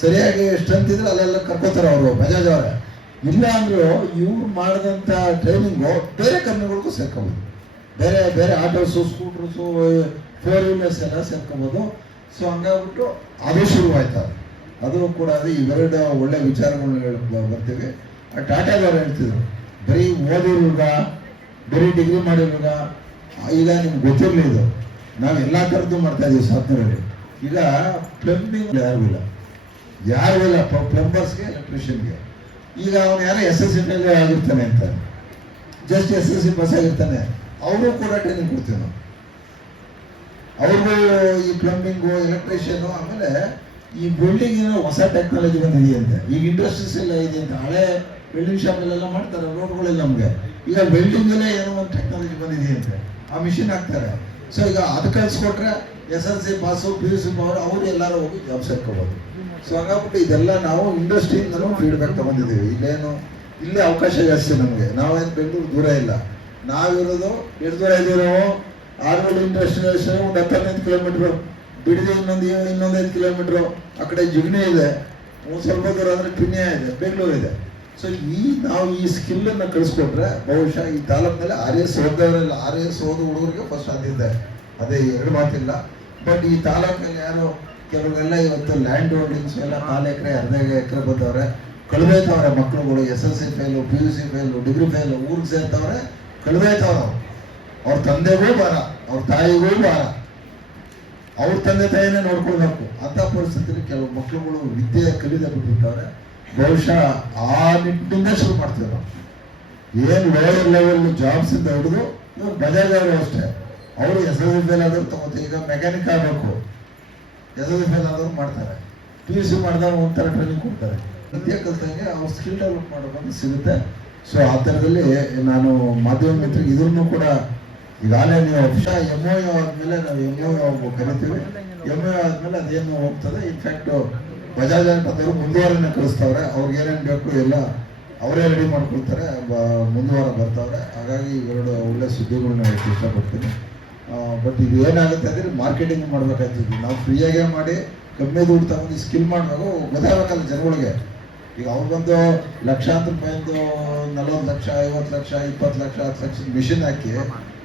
ಸರಿಯಾಗಿ ಸ್ಟ್ರೆಂತ್ ಇದ್ರೆ ಅಲ್ಲೆಲ್ಲ ಕರ್ಕೋತಾರೆ ಅವರು ಬಜಾಜ್ ಅವರೇ. ಇಲ್ಲ ಅಂದರೂ ಇವ್ರು ಮಾಡಿದಂಥ ಟ್ರೈನಿಂಗು ಬೇರೆ ಕಂಪ್ನಿಗಳಿಗೂ ಸೇರ್ಕೊಬೋದು. ಬೇರೆ ಆಟೋಸು, ಸ್ಕೂಟ್ರಸು, 4 ವೀಲರ್ಸ್ ಎಲ್ಲ ಸೇರ್ಕೊಬೋದು. ಸೊ ಹಂಗಾಗ್ಬಿಟ್ಟು ಅದು ಶುರುವಾಯ್ತು. ಅದು ಕೂಡ ಇವೆರಡು ಒಳ್ಳೆ ವಿಚಾರಗಳನ್ನ ಬರ್ತೀವಿ. ಆ ಟಾಟಾದವ್ರು ಹೇಳ್ತಿದ್ರು, ಬರೀ ಓದಿರುವಾಗ, ಬರೀ ಡಿಗ್ರಿ ಮಾಡಿರುವಾಗ, ಈಗ ನಿಮ್ಗೆ ಗೊತ್ತಿರಲಿ ಇದು, ನಾವು ಎಲ್ಲ ಥರದ್ದು ಮಾಡ್ತಾ ಇದ್ದೀವಿ ಸಾತ್ನೂರಲ್ಲಿ. ಈಗ ಪ್ಲಂಬಿಂಗ್ ಯಾರು ಇಲ್ಲ ಪ್ಲಂಬರ್ಸ್ಗೆ, ಎಲೆಕ್ಟ್ರಿಷಿಯನ್ಗೆ. ಈಗ ಅವನು ಯಾರೋ SSC ಮೇಲೆ ಆಗಿರ್ತಾನೆ ಅಂತ, ಜಸ್ಟ್ SSC ಪಾಸ್ ಆಗಿರ್ತಾನೆ, ಅವರು ಕೂಡ ಟ್ರೈನಿಂಗ್ ಕೊಡ್ತೀವಿ ನಾವು. ಅವ್ರಿಗೂ ಈ ಪ್ಲಂಬಿಂಗು, ಎಲೆಕ್ಟ್ರಿಷಿಯನು, ಆಮೇಲೆ ಈ ಬಿಲ್ಡಿಂಗ್ ಏನೋ ಹೊಸ ಟೆಕ್ನಾಲಜಿ ಬಂದಿದೆಯಂತೆ. ಈಗ ಇಂಡಸ್ಟ್ರೀಸ್ ಎಲ್ಲ ಇದೆ ಅಂತ, ಹಳೆ ಬಿಲ್ಡಿಂಗ್ ಶಾಪಲ್ಲೆಲ್ಲ ಮಾಡ್ತಾರೆ ರೋಡ್ಗಳೆಲ್ಲ. ನಮಗೆ ಈಗ ಬಿಲ್ಡಿಂಗಲ್ಲೇ ಏನೋ ಒಂದು ಟೆಕ್ನಾಲಜಿ ಬಂದಿದೆಯಂತೆ, ಆ ಮಿಷಿನ್ ಹಾಕ್ತಾರೆ. ಸೊ ಈಗ ಅದು ಕಳಿಸ್ಕೊಟ್ರೆ SLC ಪಾಸು, PUC ಅವರು ಎಲ್ಲರೂ ಹೋಗಿ ಜಾಬ್ ಸೇರ್ಕೋಬೋದು. ಸೊ ಹಾಗಾಗ್ಬಿಟ್ಟು ಇದೆಲ್ಲ ನಾವು ಇಂಡಸ್ಟ್ರಿಯಿಂದಲೂ ಫೀಡ್ಬ್ಯಾಕ್ ತಗೊಂಡಿದ್ದೀವಿ. ಇಲ್ಲೇ ಅವಕಾಶ ಜಾಸ್ತಿ ನಮಗೆ. ನಾವೇನು ಬೆಂಗಳೂರು ದೂರ ಇಲ್ಲ, ನಾವಿರೋದು ಎಷ್ಟು ದೂರ ಇದ್ದೀವಿ ನಾವು, ಆರ್ವಲ್ ಇಂಡಸ್ಟ್ರಿಯಲ್ ಒಂದು 10-15 ಕಿಲೋಮೀಟ್ರು, ಬಿಡದಿ ಇನ್ನೊಂದು 5 ಕಿಲೋಮೀಟ್ರು, ಆ ಕಡೆ ಜಿಗ್ನಿ ಇದೆ, ಸ್ವಲ್ಪ ದೂರ ಅಂದರೆ ಪಿನ್ಯ ಇದೆ, ಬೆಂಗಳೂರು ಇದೆ. ಸೊ ನಾವು ಈ ಸ್ಕಿಲ್ಲನ್ನು ಕಳಿಸ್ಕೊಟ್ರೆ ಬಹುಶಃ ಈ ತಾಲೂಕಿನಲ್ಲಿ RS ಓದೋರೆಲ್ಲ, RS ಓದೋ ಹುಡುಗರಿಗೆ ಫಸ್ಟ್ ಆದ್ಯತೆ, ಅದೇ ಎರಡು ಮಾತಿಲ್ಲ. ಬಟ್ ಈ ತಾಲೂಕಲ್ಲಿ ಯಾರು ಕೆಲವರೆಲ್ಲ ಇವತ್ತು ಲ್ಯಾಂಡ್ ಹೋಲ್ಡಿಂಗ್ಸ್ ಎಲ್ಲ 4 ಎಕರೆ 15 ಎಕರೆ ಬಂದವ್ರೆ, ಕಳೆದೋಯ್ತವ್ರೆ ಮಕ್ಕಳುಗಳು. SLC fail, PUC fail, degree fail, ಊರಿಗೆ ಸೇರ್ತವ್ರೆ, ಕಳೆದೋಯ್ತವ್ರು. ಅವ್ರ ತಂದೆಗೂ ಭಾರ, ಅವ್ರ ತಾಯಿಗೂ ಭಾರ, ಅವ್ರ ತಂದೆ ತಾಯಿನೇ ನೋಡ್ಕೊಳ್ಬೇಕು. ಅಂಥ ಪರಿಸ್ಥಿತಿಯಲ್ಲಿ ಕೆಲವು ಮಕ್ಕಳುಗಳು ವಿದ್ಯೆ ಕಲಿದೆ ಬಿಟ್ಟಿರ್ತಾರೆ. ಬಹುಶಃ ಆ ನಿಟ್ಟಿನಿಂದ ಶುರು ಮಾಡ್ತೀವಿ ನಾವು. ಏನು ಲೋಯರ್ ಲೆವೆಲ್ ಜಾಬ್ಸ್ ಇಂದ ಹಿಡಿದು ಇವಾಗ ಬಜಾಜ್ ಅವರು ಅಷ್ಟೇ, ಅವರು SLC ಫೇಲ್ ಆದವ್ರು ತಗೋತಾರೆ. ಈಗ ಮೆಕ್ಯಾನಿಕ್ ಆಗಬೇಕು, SLC ಫೇಲ್ ಆದವ್ರು ಮಾಡ್ತಾರೆ, PUC ಮಾಡಿದವ್ರು ಒಂಥರ ಟ್ರೈನಿಂಗ್ ಕೊಡ್ತಾರೆ. ವಿದ್ಯೆ ಕಲ್ತಂಗೆ ಅವ್ರು ಸ್ಕಿಲ್ ಡೆವಲಪ್ ಮಾಡೋದು ಸಿಗುತ್ತೆ. ಸೊ ಆ ಥರದಲ್ಲಿ ನಾನು ಮಾಧ್ಯಮ ಮಿತ್ರರಿಗೆ ಇದನ್ನು ಕೂಡ ಈಗಾಗಲೇ ನೀವು MOU ಆದಮೇಲೆ ನಾವು MOU ಕರಿತೀವಿ. MOU ಆದಮೇಲೆ ಅದೇನು ಹೋಗ್ತದೆ. ಇನ್ಫ್ಯಾಕ್ಟ್ ಬಜಾಜ್ ಅಂತಂದ್ರೆ ಮುಂದುವರೆನ ಕಳಿಸ್ತವ್ರೆ. ಅವ್ರಿಗೆ ಏನೇನು ಬೇಕು ಎಲ್ಲ ಅವರೇ ರೆಡಿ ಮಾಡ್ಕೊಳ್ತಾರೆ, ಮುಂದುವರ ಬರ್ತಾವ್ರೆ. ಹಾಗಾಗಿ ಇವೆರಡು ಒಳ್ಳೆ ಸುದ್ದಿಗಳನ್ನ ಹೇಳಕ್ಕೆ ಇಷ್ಟಪಡ್ತೀನಿ. ಬಟ್ ಇದು ಏನಾಗುತ್ತೆ ಅಂದರೆ ಮಾರ್ಕೆಟಿಂಗ್ ಮಾಡ್ಬೇಕಾಗ್ತದೆ. ನಾವು ಫ್ರೀಯಾಗೇ ಮಾಡಿ ಕಮ್ಮಿ ದುಡ್ಡು ತಗೊಂಡು ಸ್ಕಿಲ್ ಮಾಡಬೇಕು, ಗೊತ್ತಾಗಬೇಕಲ್ಲ ಜನಗಳಿಗೆ. ಈಗ ಅವ್ರಿಗೊಂದು ಲಕ್ಷಾಂತರ ರೂಪಾಯಿಂದು 40 ಲಕ್ಷ, 50 ಲಕ್ಷ, 20 ಲಕ್ಷ, 10 ಲಕ್ಷ ಮಿಷಿನ್ ಹಾಕಿ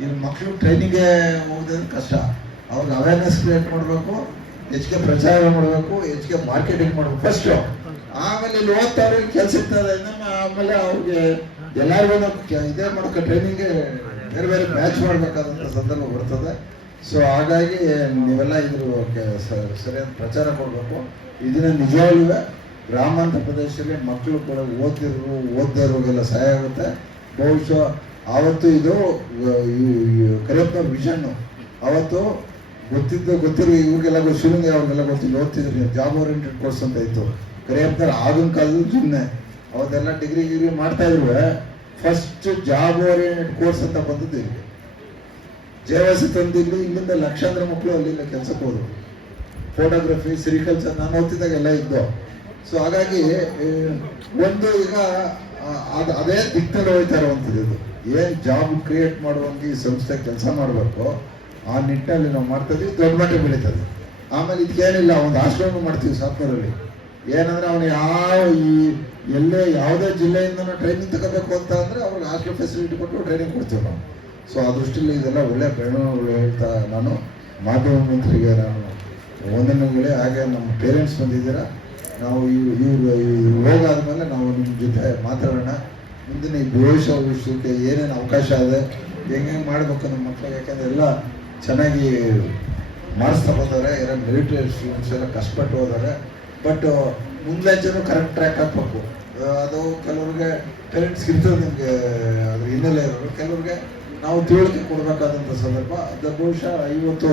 ಇಲ್ಲಿ ಮಕ್ಕಳು ಟ್ರೈನಿಂಗ್ಗೆ ಹೋಗೋದ್ರೆ ಕಷ್ಟ. ಅವ್ರಿಗೆ ಅವೇರ್ನೆಸ್ ಕ್ರಿಯೇಟ್ ಮಾಡಬೇಕು, ಹೆಚ್ಚಿಗೆ ಪ್ರಚಾರ ಮಾಡಬೇಕು, ಹೆಚ್ಚಿಗೆ ಮಾರ್ಕೆಟಿಂಗ್ ಮಾಡಬೇಕು ಫಸ್ಟು. ಆಮೇಲೆ ಇಲ್ಲಿ ಓದ್ತಾರೆ, ಕೆಲಸ ಇರ್ತದೆ, ಆಮೇಲೆ ಅವ್ರಿಗೆ ಎಲ್ಲರಿಗೂ ಇದೇ ಮಾಡೋಕೆ ಟ್ರೈನಿಂಗ್ಗೆ ಬೇರೆ ಬೇರೆ ಬ್ಯಾಚ್ ಮಾಡಬೇಕಾದಂಥ ಸಂದರ್ಭ ಬರ್ತದೆ. ಸೊ ಹಾಗಾಗಿ ನೀವೆಲ್ಲ ಇದ್ರ ಸರಿಯಾದ ಪ್ರಚಾರ ಕೊಡಬೇಕು. ಇದನ್ನ ನಿಜವಾಗ್ಲೂ ಗ್ರಾಮಾಂತರ ಪ್ರದೇಶದಲ್ಲಿ ಮಕ್ಕಳು ಕೂಡ ಓದ್ದಿರೋರಿಗೆಲ್ಲ ಸಹಾಯ ಆಗುತ್ತೆ. ಬಹುಶಃ ಆವತ್ತು ಇದು ಕರಿಯಪ್ಪ ವಿಷನ್ನು ಅವತ್ತು ಗೊತ್ತಿರೋ ಇವ್ರಿಗೆಲ್ಲ ಶಿವಲಿಂಗ ಅವ್ರಿಗೆಲ್ಲ ಗೊತ್ತಿಲ್ಲ, ಓದ್ತಿದ್ರಿ ಜಾಬ್ ಓರಿಯೆಂಟೆಡ್ ಕೋರ್ಸ್ ಅಂತ ಇತ್ತು. ಕರಿಯಪ್ಪನವ್ರು ಆಗಿನ ಕಾಲದಲ್ಲಿ ಸುಮ್ಮನೆ ಅವತ್ತೆಲ್ಲ ಡಿಗ್ರಿ ಮಾಡ್ತಾ ಇದ್ರು. ಫಸ್ಟ್ ಜಾಬ್ ಓರಿಯೆಂಟೆಡ್ ಕೋರ್ಸ್ ಅಂತ ಬಂದದ್ದು ಇಲ್ಲಿ JYC ತಂದಿಲ್ಲಿ. ಇಲ್ಲಿಂದ ಲಕ್ಷಾಂತರ ಮಕ್ಕಳು ಅಲ್ಲಿಂದ ಕೆಲಸಕ್ಕೆ ಹೋದ್ರು. ಫೋಟೋಗ್ರಫಿ, ಸಿರಿಕಲ್ಚರ್ ನಾನು ಓದ್ತಿದ್ದಾಗ ಎಲ್ಲ ಇದ್ದು. ಸೊ ಹಾಗಾಗಿ ಒಂದು ಈಗ ಅದೇ ದಿಕ್ಕಲ್ಲಿ ಹೋಗ್ತಾ ಇರುವಂಥದ್ದು. ಇದು ಏನು ಜಾಬ್ ಕ್ರಿಯೇಟ್ ಮಾಡುವಂಗೆ ಈ ಸಂಸ್ಥೆ ಕೆಲಸ ಮಾಡಬೇಕು, ಆ ನಿಟ್ಟಿನಲ್ಲಿ ನಾವು ಮಾಡ್ತಾ ಇದ್ವಿ. ದೊಡ್ಡ ಮಟ್ಟಿಗೆ ಬೆಳೀತದೆ. ಆಮೇಲೆ ಇದಕ್ಕೇನಿಲ್ಲ, ಒಂದು ಆಶ್ರಮ ಮಾಡ್ತೀವಿ ಸಾತ್ನೂರಲ್ಲಿ. ಏನಂದ್ರೆ ಅವನು ಎಲ್ಲೇ ಯಾವುದೇ ಜಿಲ್ಲೆಯಿಂದನೂ ಟ್ರೈನಿಂಗ್ ತಗೋಬೇಕು ಅಂತ ಅಂದರೆ ಅವ್ರಿಗೆ ಹಾಸ್ಟೆಲ್ ಫೆಸಿಲಿಟಿ ಕೊಟ್ಟು ಟ್ರೈನಿಂಗ್ ಕೊಡ್ತೀವಿ ನಾವು. ಸೊ ಆ ದೃಷ್ಟಿಯಲ್ಲಿ ಇದೆಲ್ಲ ಒಳ್ಳೆಯ ಬೆಳವಣಿಗೆಗಳು ಹೇಳ್ತಾ ನಾನು ಮಾಧ್ಯಮ ಮಂತ್ರಿಗೆ ನಾನು ವಂದನೆಗಳೇ. ಹಾಗೆ ನಮ್ಮ ಪೇರೆಂಟ್ಸ್ ಬಂದಿದ್ದೀರಾ, ನಾವು ಇವ್ರು ಹೋಗಾದ್ಮೇಲೆ ನಾವು ನಿಮ್ಮ ಜೊತೆ ಮಾತಾಡೋಣ. ಮುಂದಿನ ಈ ಭವಿಷ್ಯಕ್ಕೆ ಏನೇನು ಅವಕಾಶ ಇದೆ, ಹೆಂಗೆ ಮಾಡಬೇಕು ನಮ್ಮ ಮಕ್ಕಳಿಗೆ. ಯಾಕೆಂದರೆ ಎಲ್ಲ ಚೆನ್ನಾಗಿ ಮಾಡಿಸ್ತಾ ಹೋದರೆ, ಎಲ್ಲ ಮೆರಿಟರಿ ಸ್ಟೂಡೆಂಟ್ಸ್ ಎಲ್ಲ ಕಷ್ಟಪಟ್ಟು ಹೋದರೆ. ಬಟ್ ಮುಂದೆಂಚನೂ ಕರೆಕ್ಟ್ ಟ್ರ್ಯಾಕ್ ಹಾಕಬೇಕು. ಅದು ಕೆಲವ್ರಿಗೆ ಪೇರೆಂಟ್ಸ್ಗೆ ಇರ್ತದೆ, ನಿಮಗೆ ಅದ್ರ ಹಿನ್ನೆಲೆ ಇರೋರು. ಕೆಲವ್ರಿಗೆ ನಾವು ತಿಳುವಳಿಕೆ ಕೊಡಬೇಕಾದಂಥ ಸಂದರ್ಭ ಅದು. ಬಹುಶಃ ಇವತ್ತು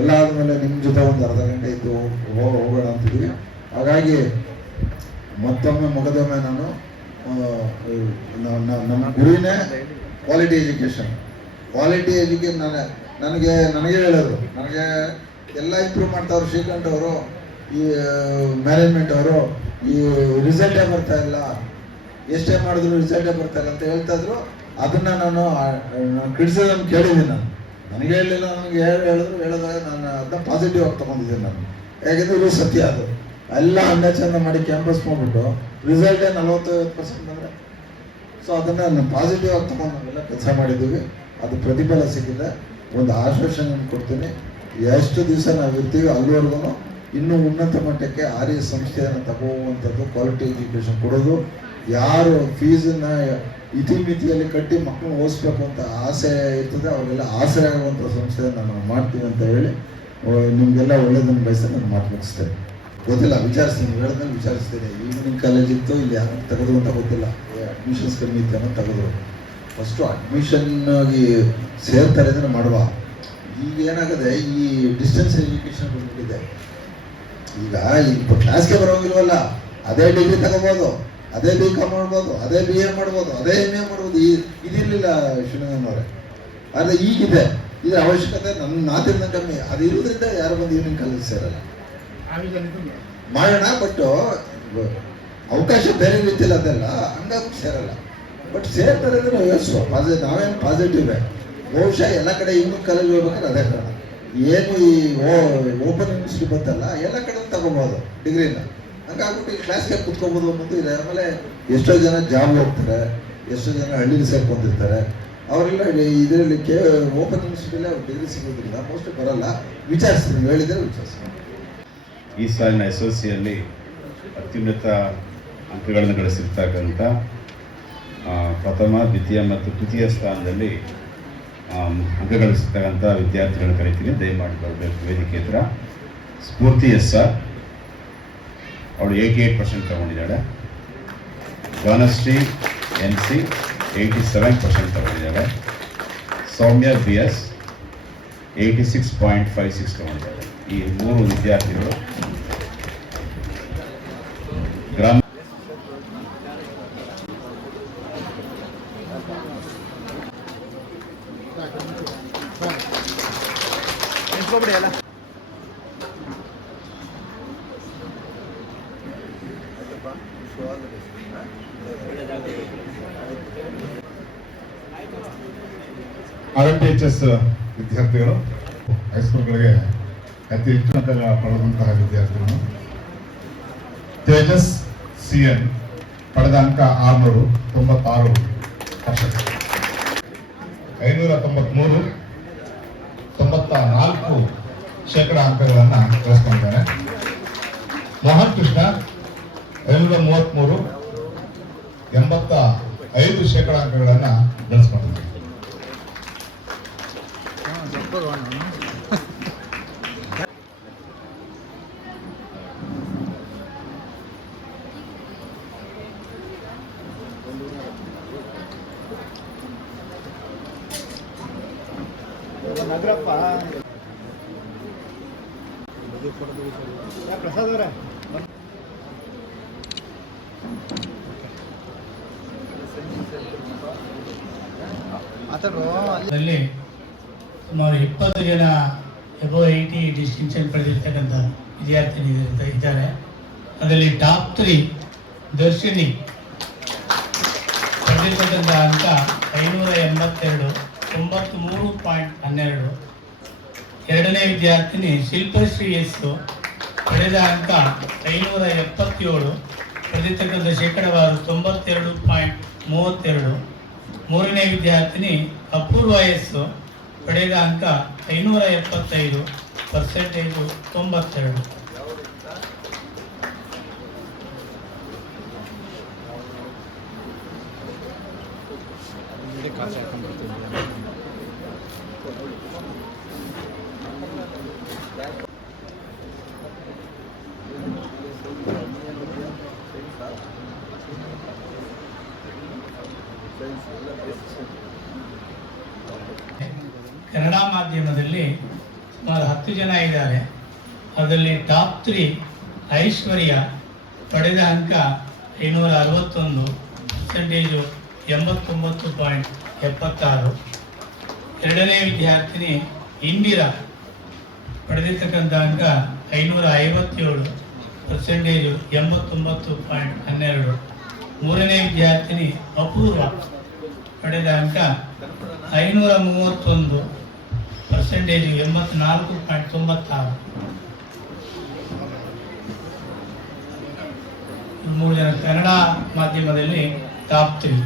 ಎಲ್ಲ ಆದಮೇಲೆ ನಿಮ್ಮ ಜೊತೆ ಒಂದು ಅರ್ಧ ಗಂಟೆ ಇದ್ದು ಹೋಗೋಣ ಅಂತಿದ್ವಿ. ಹಾಗಾಗಿ ಮತ್ತೊಮ್ಮೆ ಮುಗದೊಮ್ಮೆ ನಾನು ನಮ್ಮ ಗುರಿನೇ ಕ್ವಾಲಿಟಿ ಎಜುಕೇಷನ್. ನನಗೆ ಹೇಳಿದ್ರು, ನನಗೆ ಎಲ್ಲ ಇಂಪ್ರೂವ್ ಮಾಡ್ತಾವ್ರು ಶ್ರೀಕಂಠ್ ಅವರು, ಈ ಮ್ಯಾನೇಜ್ಮೆಂಟ್ ಅವರು, ಈ ರಿಸಲ್ಟೇ ಬರ್ತಾ ಇಲ್ಲ, ಎಷ್ಟೇ ಮಾಡಿದ್ರು ರಿಸಲ್ಟೇ ಬರ್ತಾ ಇಲ್ಲ ಅಂತ ಹೇಳ್ತಾ ಇದ್ರು. ಅದನ್ನು ನಾನು ಕ್ರಿಟಿಸಿಸಮ್ ಕೇಳಿದ್ದೀನಿ. ನನಗೆ ಹೇಳಲಿಲ್ಲ, ನನಗೆ ಹೇಳಿದಾಗ ನಾನು ಅದನ್ನ ಪಾಸಿಟಿವ್ ಆಗಿ ತೊಗೊಂಡಿದ್ದೀನಿ ನಾನು. ಯಾಕೆಂದರೆ ಇದು ಸತ್ಯ. ಅದು ಎಲ್ಲ ಚಂದ ಮಾಡಿ ಕ್ಯಾಂಪಸ್ ಮಾಡಿಬಿಟ್ಟು ರಿಸಲ್ಟೇ 40-50% ಬಂದರೆ, ಸೊ ಅದನ್ನು ಪಾಸಿಟಿವ್ ಆಗಿ ತೊಗೊಂಡು ನಾವೆಲ್ಲ ಕೆಲಸ ಮಾಡಿದ್ದೀವಿ. ಅದು ಪ್ರತಿಫಲ ಸಿಕ್ಕಿದೆ. ಒಂದು ಆಶ್ವಾಸನೆ ಕೊಡ್ತೀನಿ, ಎಷ್ಟು ದಿವಸ ನಾವು ಇರ್ತೀವಿ ಅಲ್ಲಿವರೆಗೂ ಇನ್ನೂ ಉನ್ನತ ಮಟ್ಟಕ್ಕೆ RS ಸಂಸ್ಥೆಯನ್ನು ತಗೋವಂಥದ್ದು, ಕ್ವಾಲಿಟಿ ಎಜುಕೇಷನ್ ಕೊಡೋದು. ಯಾರು ಫೀಸನ್ನು ಇತಿಮಿತಿಯಲ್ಲಿ ಕಟ್ಟಿ ಮಕ್ಕಳನ್ನ ಓದಿಸ್ಬೇಕು ಅಂತ ಆಸೆ ಇರ್ತದೆ, ಅವರೆಲ್ಲ ಆಸರೆ ಆಗುವಂಥ ಸಂಸ್ಥೆಯನ್ನು ನಾವು ಮಾಡ್ತೀವಿ ಅಂತ ಹೇಳಿ ನಿಮಗೆಲ್ಲ ಒಳ್ಳೆಯದನ್ನು ಬಯಸಿ ನಾನು ಮಾತು ಮುಗಿಸ್ತೇನೆ. ಗೊತ್ತಿಲ್ಲ, ವಿಚಾರಿಸ್ತೀನಿ, ಹೇಳಿದ್ಮೇಲೆ ವಿಚಾರಿಸ್ತೇನೆ. ಈವ್ನಿಂಗ್ ಕಾಲೇಜ್ ಇತ್ತು, ಇಲ್ಲಿ ಯಾರು ತೆಗೆದು ಅಂತ ಗೊತ್ತಿಲ್ಲ. ಅಡ್ಮಿಷನ್ಸ್ ಕಮ್ಮಿ ಇತ್ತು ಅನ್ನೋ ತೆಗೆದ್ರು. ಫಸ್ಟು ಅಡ್ಮಿಷನ್ನಾಗಿ ಸೇರ್ತಾರೆ ಅಂದರೆ ಮಾಡುವ. ಈಗ ಏನಾಗದೆ ಈ ಡಿಸ್ಟೆನ್ಸ್ ಎಜುಕೇಶನ್ ಬಂದ್ಬಿಟ್ಟಿದೆ. ಈಗ ಕ್ಲಾಸ್ಗೆ ಬರೋಂಗಿಲ್ವಲ್ಲ, ಅದೇ ಡಿಗ್ರಿ ತಗೋಬೋದು, ಅದೇ BCom ಮಾಡ್ಬೋದು, ಅದೇ BA ಮಾಡ್ಬೋದು, ಅದೇ MA ಮಾಡ್ಬೋದು. ಇದಿರಲಿಲ್ಲ ಶಿವನಗರನವರೇ. ಆದರೆ ಈಗಿದೆ. ಇದ್ರ ಅವಶ್ಯಕತೆ ನಾ ತಿಳಿದ ಕಮ್ಮಿ. ಅದು ಇರೋದ್ರಿಂದ ಯಾರು ಬಂದು ಈವ್ನಿಂಗ್ ಕಾಲೇಜ್ ಸೇರಲ್ಲ. ಮಾಡೋಣ, ಬಟ್ ಅವಕಾಶ ಬೇರೆ ರೀತಿಯಲ್ಲಿ ಅದೆಲ್ಲ ಹಂಗಾಗಿ ಸೇರಲ್ಲ. ಬಟ್ ಸೇರ್ತಾರೆ ಅಂದರೆ ನಾವೇನು ಪಾಸಿಟಿವ್. ಬಹುಶಃ ಎಲ್ಲ ಕಡೆ ಈವ್ನಿಂಗ್ ಕಾಲೇಜ್ ಹೋಗ್ಬೇಕಾದ್ರೆ ಅದೇ ಕಾರಣ. ಏನು ಈ ಓಪನ್ ಯೂನಿವರ್ಸಿಟಿ ಬಂತಲ್ಲ, ಎಲ್ಲ ಕಡೆ ತಗೋಬೋದು ಡಿಗ್ರಿನ. ಹಂಗಾಗ್ಬಿಟ್ಟು ಈ ಕ್ಲಾಸ್ಗೆ ಕುತ್ಕೋಬೋದು ಅನ್ನೋದು ಇದೆ. ಆಮೇಲೆ ಎಷ್ಟೋ ಜನ ಜಾಬ್ ಹೋಗ್ತಾರೆ, ಎಷ್ಟೋ ಜನ ಹಳ್ಳಿಲಿ ಸೇರ್ಕೊಂಡಿರ್ತಾರೆ. ಅವರೆಲ್ಲ ಇದರಲ್ಲಿ ಓಪನ್ ಯೂನಿವರ್ಸಿಟಿಯಲ್ಲಿ ಅವ್ರು ಡಿಗ್ರಿ ಸಿಗೋದ್ರಿಂದ ಮೋಸ್ಟ್ಲಿ ಬರಲ್ಲ. ವಿಚಾರಿಸ್ತೀನಿ, ಹೇಳಿದರೆ ವಿಚಾರಿಸ್ತೀನಿ. ಈ ಸಾಲಿನ SLCಯಲ್ಲಿ ಅತ್ಯುನ್ನತ ಅಂಕಗಳನ್ನು ಗಳಿಸಿರ್ತಕ್ಕಂಥ ಪ್ರಥಮ, ದ್ವಿತೀಯ ಮತ್ತು ತೃತೀಯ ಸ್ಥಾನದಲ್ಲಿ ಅಂಕ ಗಳಿಸಿರ್ತಕ್ಕಂಥ ವಿದ್ಯಾರ್ಥಿಗಳನ್ನು ಕರಿತೀನಿ. ದಯಮಾಡಿ ಬರಬೇಕು ವೇದಿಕೆ ಹತ್ರ. ಸ್ಫೂರ್ತಿ SR ಅವಳು 88% ತಗೊಂಡಿದ್ದಾಳೆ. ಗಾನಶ್ರೀ NC 87% ತಗೊಂಡಿದ್ದಾಳೆ. ಸೌಮ್ಯ BS 86.56 ತಗೊಂಡಿದ್ದಾಳೆ. ಈ 3 ವಿದ್ಯಾರ್ಥಿಗಳು ಗ್ರಾಮ RMTHS ವಿದ್ಯಾರ್ಥಿಗಳು ಹೈಸ್ಕೂಲ್ಗಳಿಗೆ ಅತಿ ಹೆಚ್ಚು ಅಂಕ ಪಡೆದಂತಹ ವಿದ್ಯಾರ್ಥಿಗಳು. ತೇಜಸ್ CN ಪಡೆದ ಅಂಕ 696%, 593 94% ಅಂಕಗಳನ್ನು ಗಳಿಸ್ಕೊಂಡಿದ್ದಾರೆ. ಮೋಹನ್ ಕೃಷ್ಣ 533 85% ಅಂಕಗಳನ್ನು ಗಳಿಸ್ಕೊಂಡಿದ್ದಾರೆ. ಸುಮಾರು 20 ಜನ ಎಬೋ 80 ಡಿಸ್ಟಿಂಕ್ಷನ್ ಪಡೆದಿರ್ತಕ್ಕಂಥ ವಿದ್ಯಾರ್ಥಿನಿ ಇದ್ದಾರೆ. ಅದರಲ್ಲಿ ಟಾಪ್ 3 ದರ್ಶಿನಿ ಪಡೆದಿರ್ತಕ್ಕಂಥ ಅಂಕ 582, 93.12. ಎರಡನೇ ವಿದ್ಯಾರ್ಥಿನಿ ಶಿಲ್ಪಶ್ರೀ S ಪಡೆದ ಅಂಕ 577, ಪಡೆದಿರ್ತಕ್ಕಂಥ ಶೇಕಡವಾರು 92.32. ಮೂರನೇ ವಿದ್ಯಾರ್ಥಿನಿ ಅಪೂರ್ವ S ಪಡೆದ ಅಂಕ 575, 92%. ಕನ್ನಡ ಮಾಧ್ಯಮದಲ್ಲಿ ಸುಮಾರು 10 ಜನ ಇದ್ದಾರೆ. ಅದರಲ್ಲಿ ಟಾಪ್ 3 ಐಶ್ವರ್ಯ ಪಡೆದ ಅಂಕ 561, 89.76. ಎರಡನೇ ವಿದ್ಯಾರ್ಥಿನಿ ಇಂದಿರಾ ಪಡೆದಿರ್ತಕ್ಕಂಥ ಅಂಕ 557, 89.12. ಮೂರನೇ ವಿದ್ಯಾರ್ಥಿನಿ ಅಪೂರ್ವ ಪಡೆದ ಅಂಕ 531, 84.96. 3 ಜನ ಕನ್ನಡ ಮಾಧ್ಯಮದಲ್ಲಿ ಟಾಪ್ 3.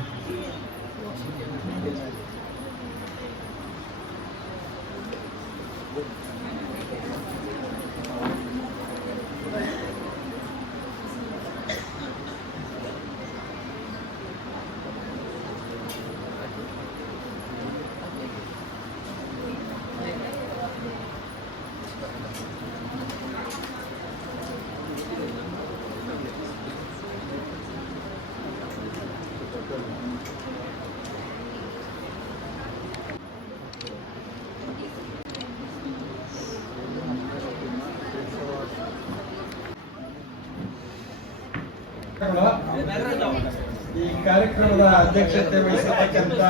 ಕಾರ್ಯಕ್ರಮದ ಅಧ್ಯಕ್ಷತೆ ವಹಿಸಿರ್ತಕ್ಕಂಥ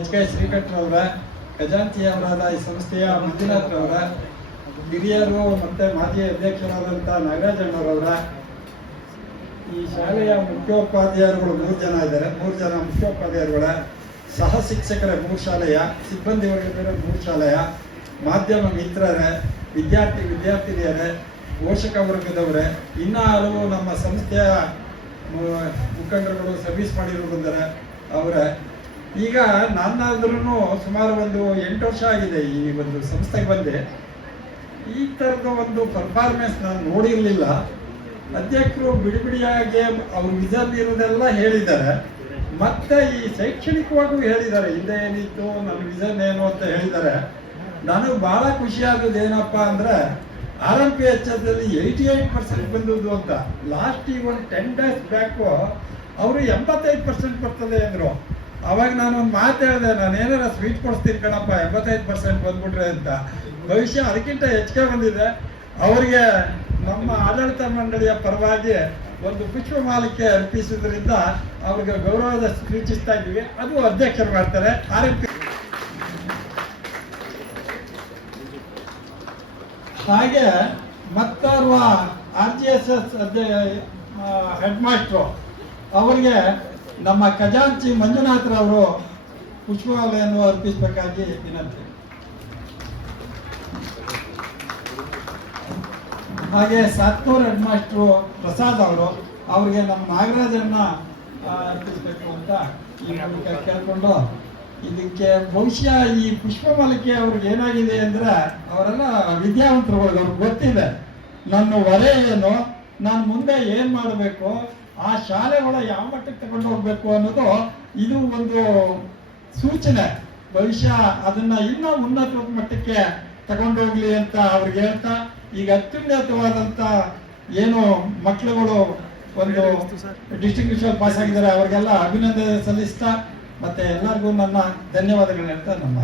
HK ಶ್ರೀಕಂಠರವರ, ಖಜಾಂಚಿಯವರಾದ ಈ ಸಂಸ್ಥೆಯ ಮಂಜುನಾಥ್ರವರ, ಹಿರಿಯರು ಮತ್ತು ಮಾಜಿ ಅಧ್ಯಕ್ಷರಾದಂಥ ನಾಗರಾಜಣ್ಣವರವರ, ಈ ಶಾಲೆಯ ಮುಖ್ಯೋಪಾಧ್ಯಾಯರುಗಳು 3 ಜನ ಇದ್ದಾರೆ, 3 ಜನ ಮುಖ್ಯೋಪಾಧ್ಯಾಯರುಗಳ, ಸಹ ಶಿಕ್ಷಕರ 3 ಶಾಲೆಯ, ಸಿಬ್ಬಂದಿ ವರ್ಗದವರ 3 ಶಾಲೆಯ, ಮಾಧ್ಯಮ ಮಿತ್ರರೇ, ವಿದ್ಯಾರ್ಥಿನಿಯರೇ, ಪೋಷಕ ವರ್ಗದವರೇ, ಇನ್ನೂ ಹಲವು ನಮ್ಮ ಸಂಸ್ಥೆಯ ಮುಖಂಡರುಗಳು ಸರ್ವಿಸ್ ಮಾಡಿರೋರಿದ್ದಾರೆ ಅವರೇ. ಈಗ ನಾನಾದ್ರೂ ಸುಮಾರು ಒಂದು 8 ವರ್ಷ ಆಗಿದೆ ಈ ಒಂದು ಸಂಸ್ಥೆಗೆ ಬಂದೆ. ಈ ಥರದ ಒಂದು ಪರ್ಫಾರ್ಮೆನ್ಸ್ ನಾನು ನೋಡಿರಲಿಲ್ಲ. ಅಧ್ಯಕ್ಷರು ಬಿಡಿಯಾಗಿ ಅವ್ರ ವಿಷನ್ ಇರೋದೆಲ್ಲ ಹೇಳಿದ್ದಾರೆ, ಮತ್ತೆ ಈ ಶೈಕ್ಷಣಿಕವಾಗೂ ಹೇಳಿದ್ದಾರೆ. ಹಿಂದೆ ಏನಿತ್ತು, ನನ್ನ ವಿಷನ್ ಏನು ಅಂತ ಹೇಳಿದ್ದಾರೆ. ನನಗೆ ಭಾಳ ಖುಷಿಯಾದದ್ದು ಏನಪ್ಪ ಅಂದರೆ RMPHS 88% ಬಂದದ್ದು ಅಂತ. ಲಾಸ್ಟ್ ಈಗ ಒಂದು 10 days ಬ್ಯಾಕು ಅವರು 85% ಬರ್ತದೆ ಅಂದರು. ಅವಾಗ ನಾನು ಒಂದು ಮಾತು ಹೇಳಿದೆ, ನಾನು ಏನಾರ ಸ್ವೀಟ್ ಕೊಡಿಸ್ತೀನಿ ಕಣಪ್ಪ 85% ಬಂದ್ಬಿಟ್ರೆ ಅಂತ. ಭವಿಷ್ಯ ಅದಕ್ಕಿಂತ ಹೆಚ್ಚಿಗೆ ಬಂದಿದೆ. ಅವರಿಗೆ ನಮ್ಮ ಆಡಳಿತ ಮಂಡಳಿಯ ಪರವಾಗಿ ಒಂದು ಪುಷ್ಪಮಾಲಿಕೆ ಅರ್ಪಿಸುವುದರಿಂದ ಅವ್ರಿಗೆ ಗೌರವದ ಸೂಚಿಸ್ತಾ ಇದ್ದೀವಿ. ಅದು ಅಧ್ಯಕ್ಷರು ಮಾಡ್ತಾರೆ. ಹಾಗೆ ಮತ್ತೋರ್ವ RGSS ಹೆಡ್ ಮಾಸ್ಟ್ರು ಅವರಿಗೆ ನಮ್ಮ ಖಜಾಂಚಿ ಮಂಜುನಾಥ್ರವರು ಪುಷ್ಪಮಾಲೆಯನ್ನು ಅರ್ಪಿಸಬೇಕಾಗಿ ವಿನಂತಿ. ಹಾಗೆ ಸಾತ್ನೂರ್ ಹೆಡ್ ಮಾಸ್ಟ್ರು ಪ್ರಸಾದ್ ಅವರು, ಅವ್ರಿಗೆ ನಮ್ಮ ನಾಗರಾಜನ್ನ ಅರ್ಪಿಸಬೇಕು ಅಂತ ಈ ಮೂಲಕ ಕೇಳ್ಕೊಂಡು, ಇದಕ್ಕೆ ಬಹುಶಃ ಈ ಪುಷ್ಪಮಾಲಿಕೆ ಅವ್ರಿಗೆ ಏನಾಗಿದೆ ಅಂದರೆ ಅವರೆಲ್ಲ ವಿದ್ಯಾವಂತರುಗಳು, ಅವ್ರಿಗೆ ಗೊತ್ತಿದೆ ನನ್ನ ಹೊರೆ ಏನು, ನಾನು ಮುಂದೆ ಏನು ಮಾಡಬೇಕು, ಆ ಶಾಲೆಗಳ ಯಾವ ಮಟ್ಟಕ್ಕೆ ತಗೊಂಡು ಹೋಗ್ಬೇಕು ಅನ್ನೋದು ಇದು ಒಂದು ಸೂಚನೆ. ಬಹುಶಃ ಅದನ್ನ ಇನ್ನೂ ಉನ್ನತ ಮಟ್ಟಕ್ಕೆ ತಗೊಂಡೋಗ್ಲಿ ಅಂತ ಅವ್ರಿಗೆ ಹೇಳ್ತಾ, ಈಗ ಅತ್ಯುನ್ನತವಾದಂಥ ಏನು ಮಕ್ಕಳುಗಳು ಒಂದು ಡಿಸ್ಟಿಂಗ್ವಿಷನ್ ಪಾಸ್ ಆಗಿದ್ದಾರೆ ಅವ್ರಿಗೆಲ್ಲ ಅಭಿನಂದನೆ ಸಲ್ಲಿಸ್ತಾ ಮತ್ತೆ ಎಲ್ಲರಿಗೂ ನನ್ನ ಧನ್ಯವಾದಗಳು ಹೇಳ್ತಾ ನನ್ನ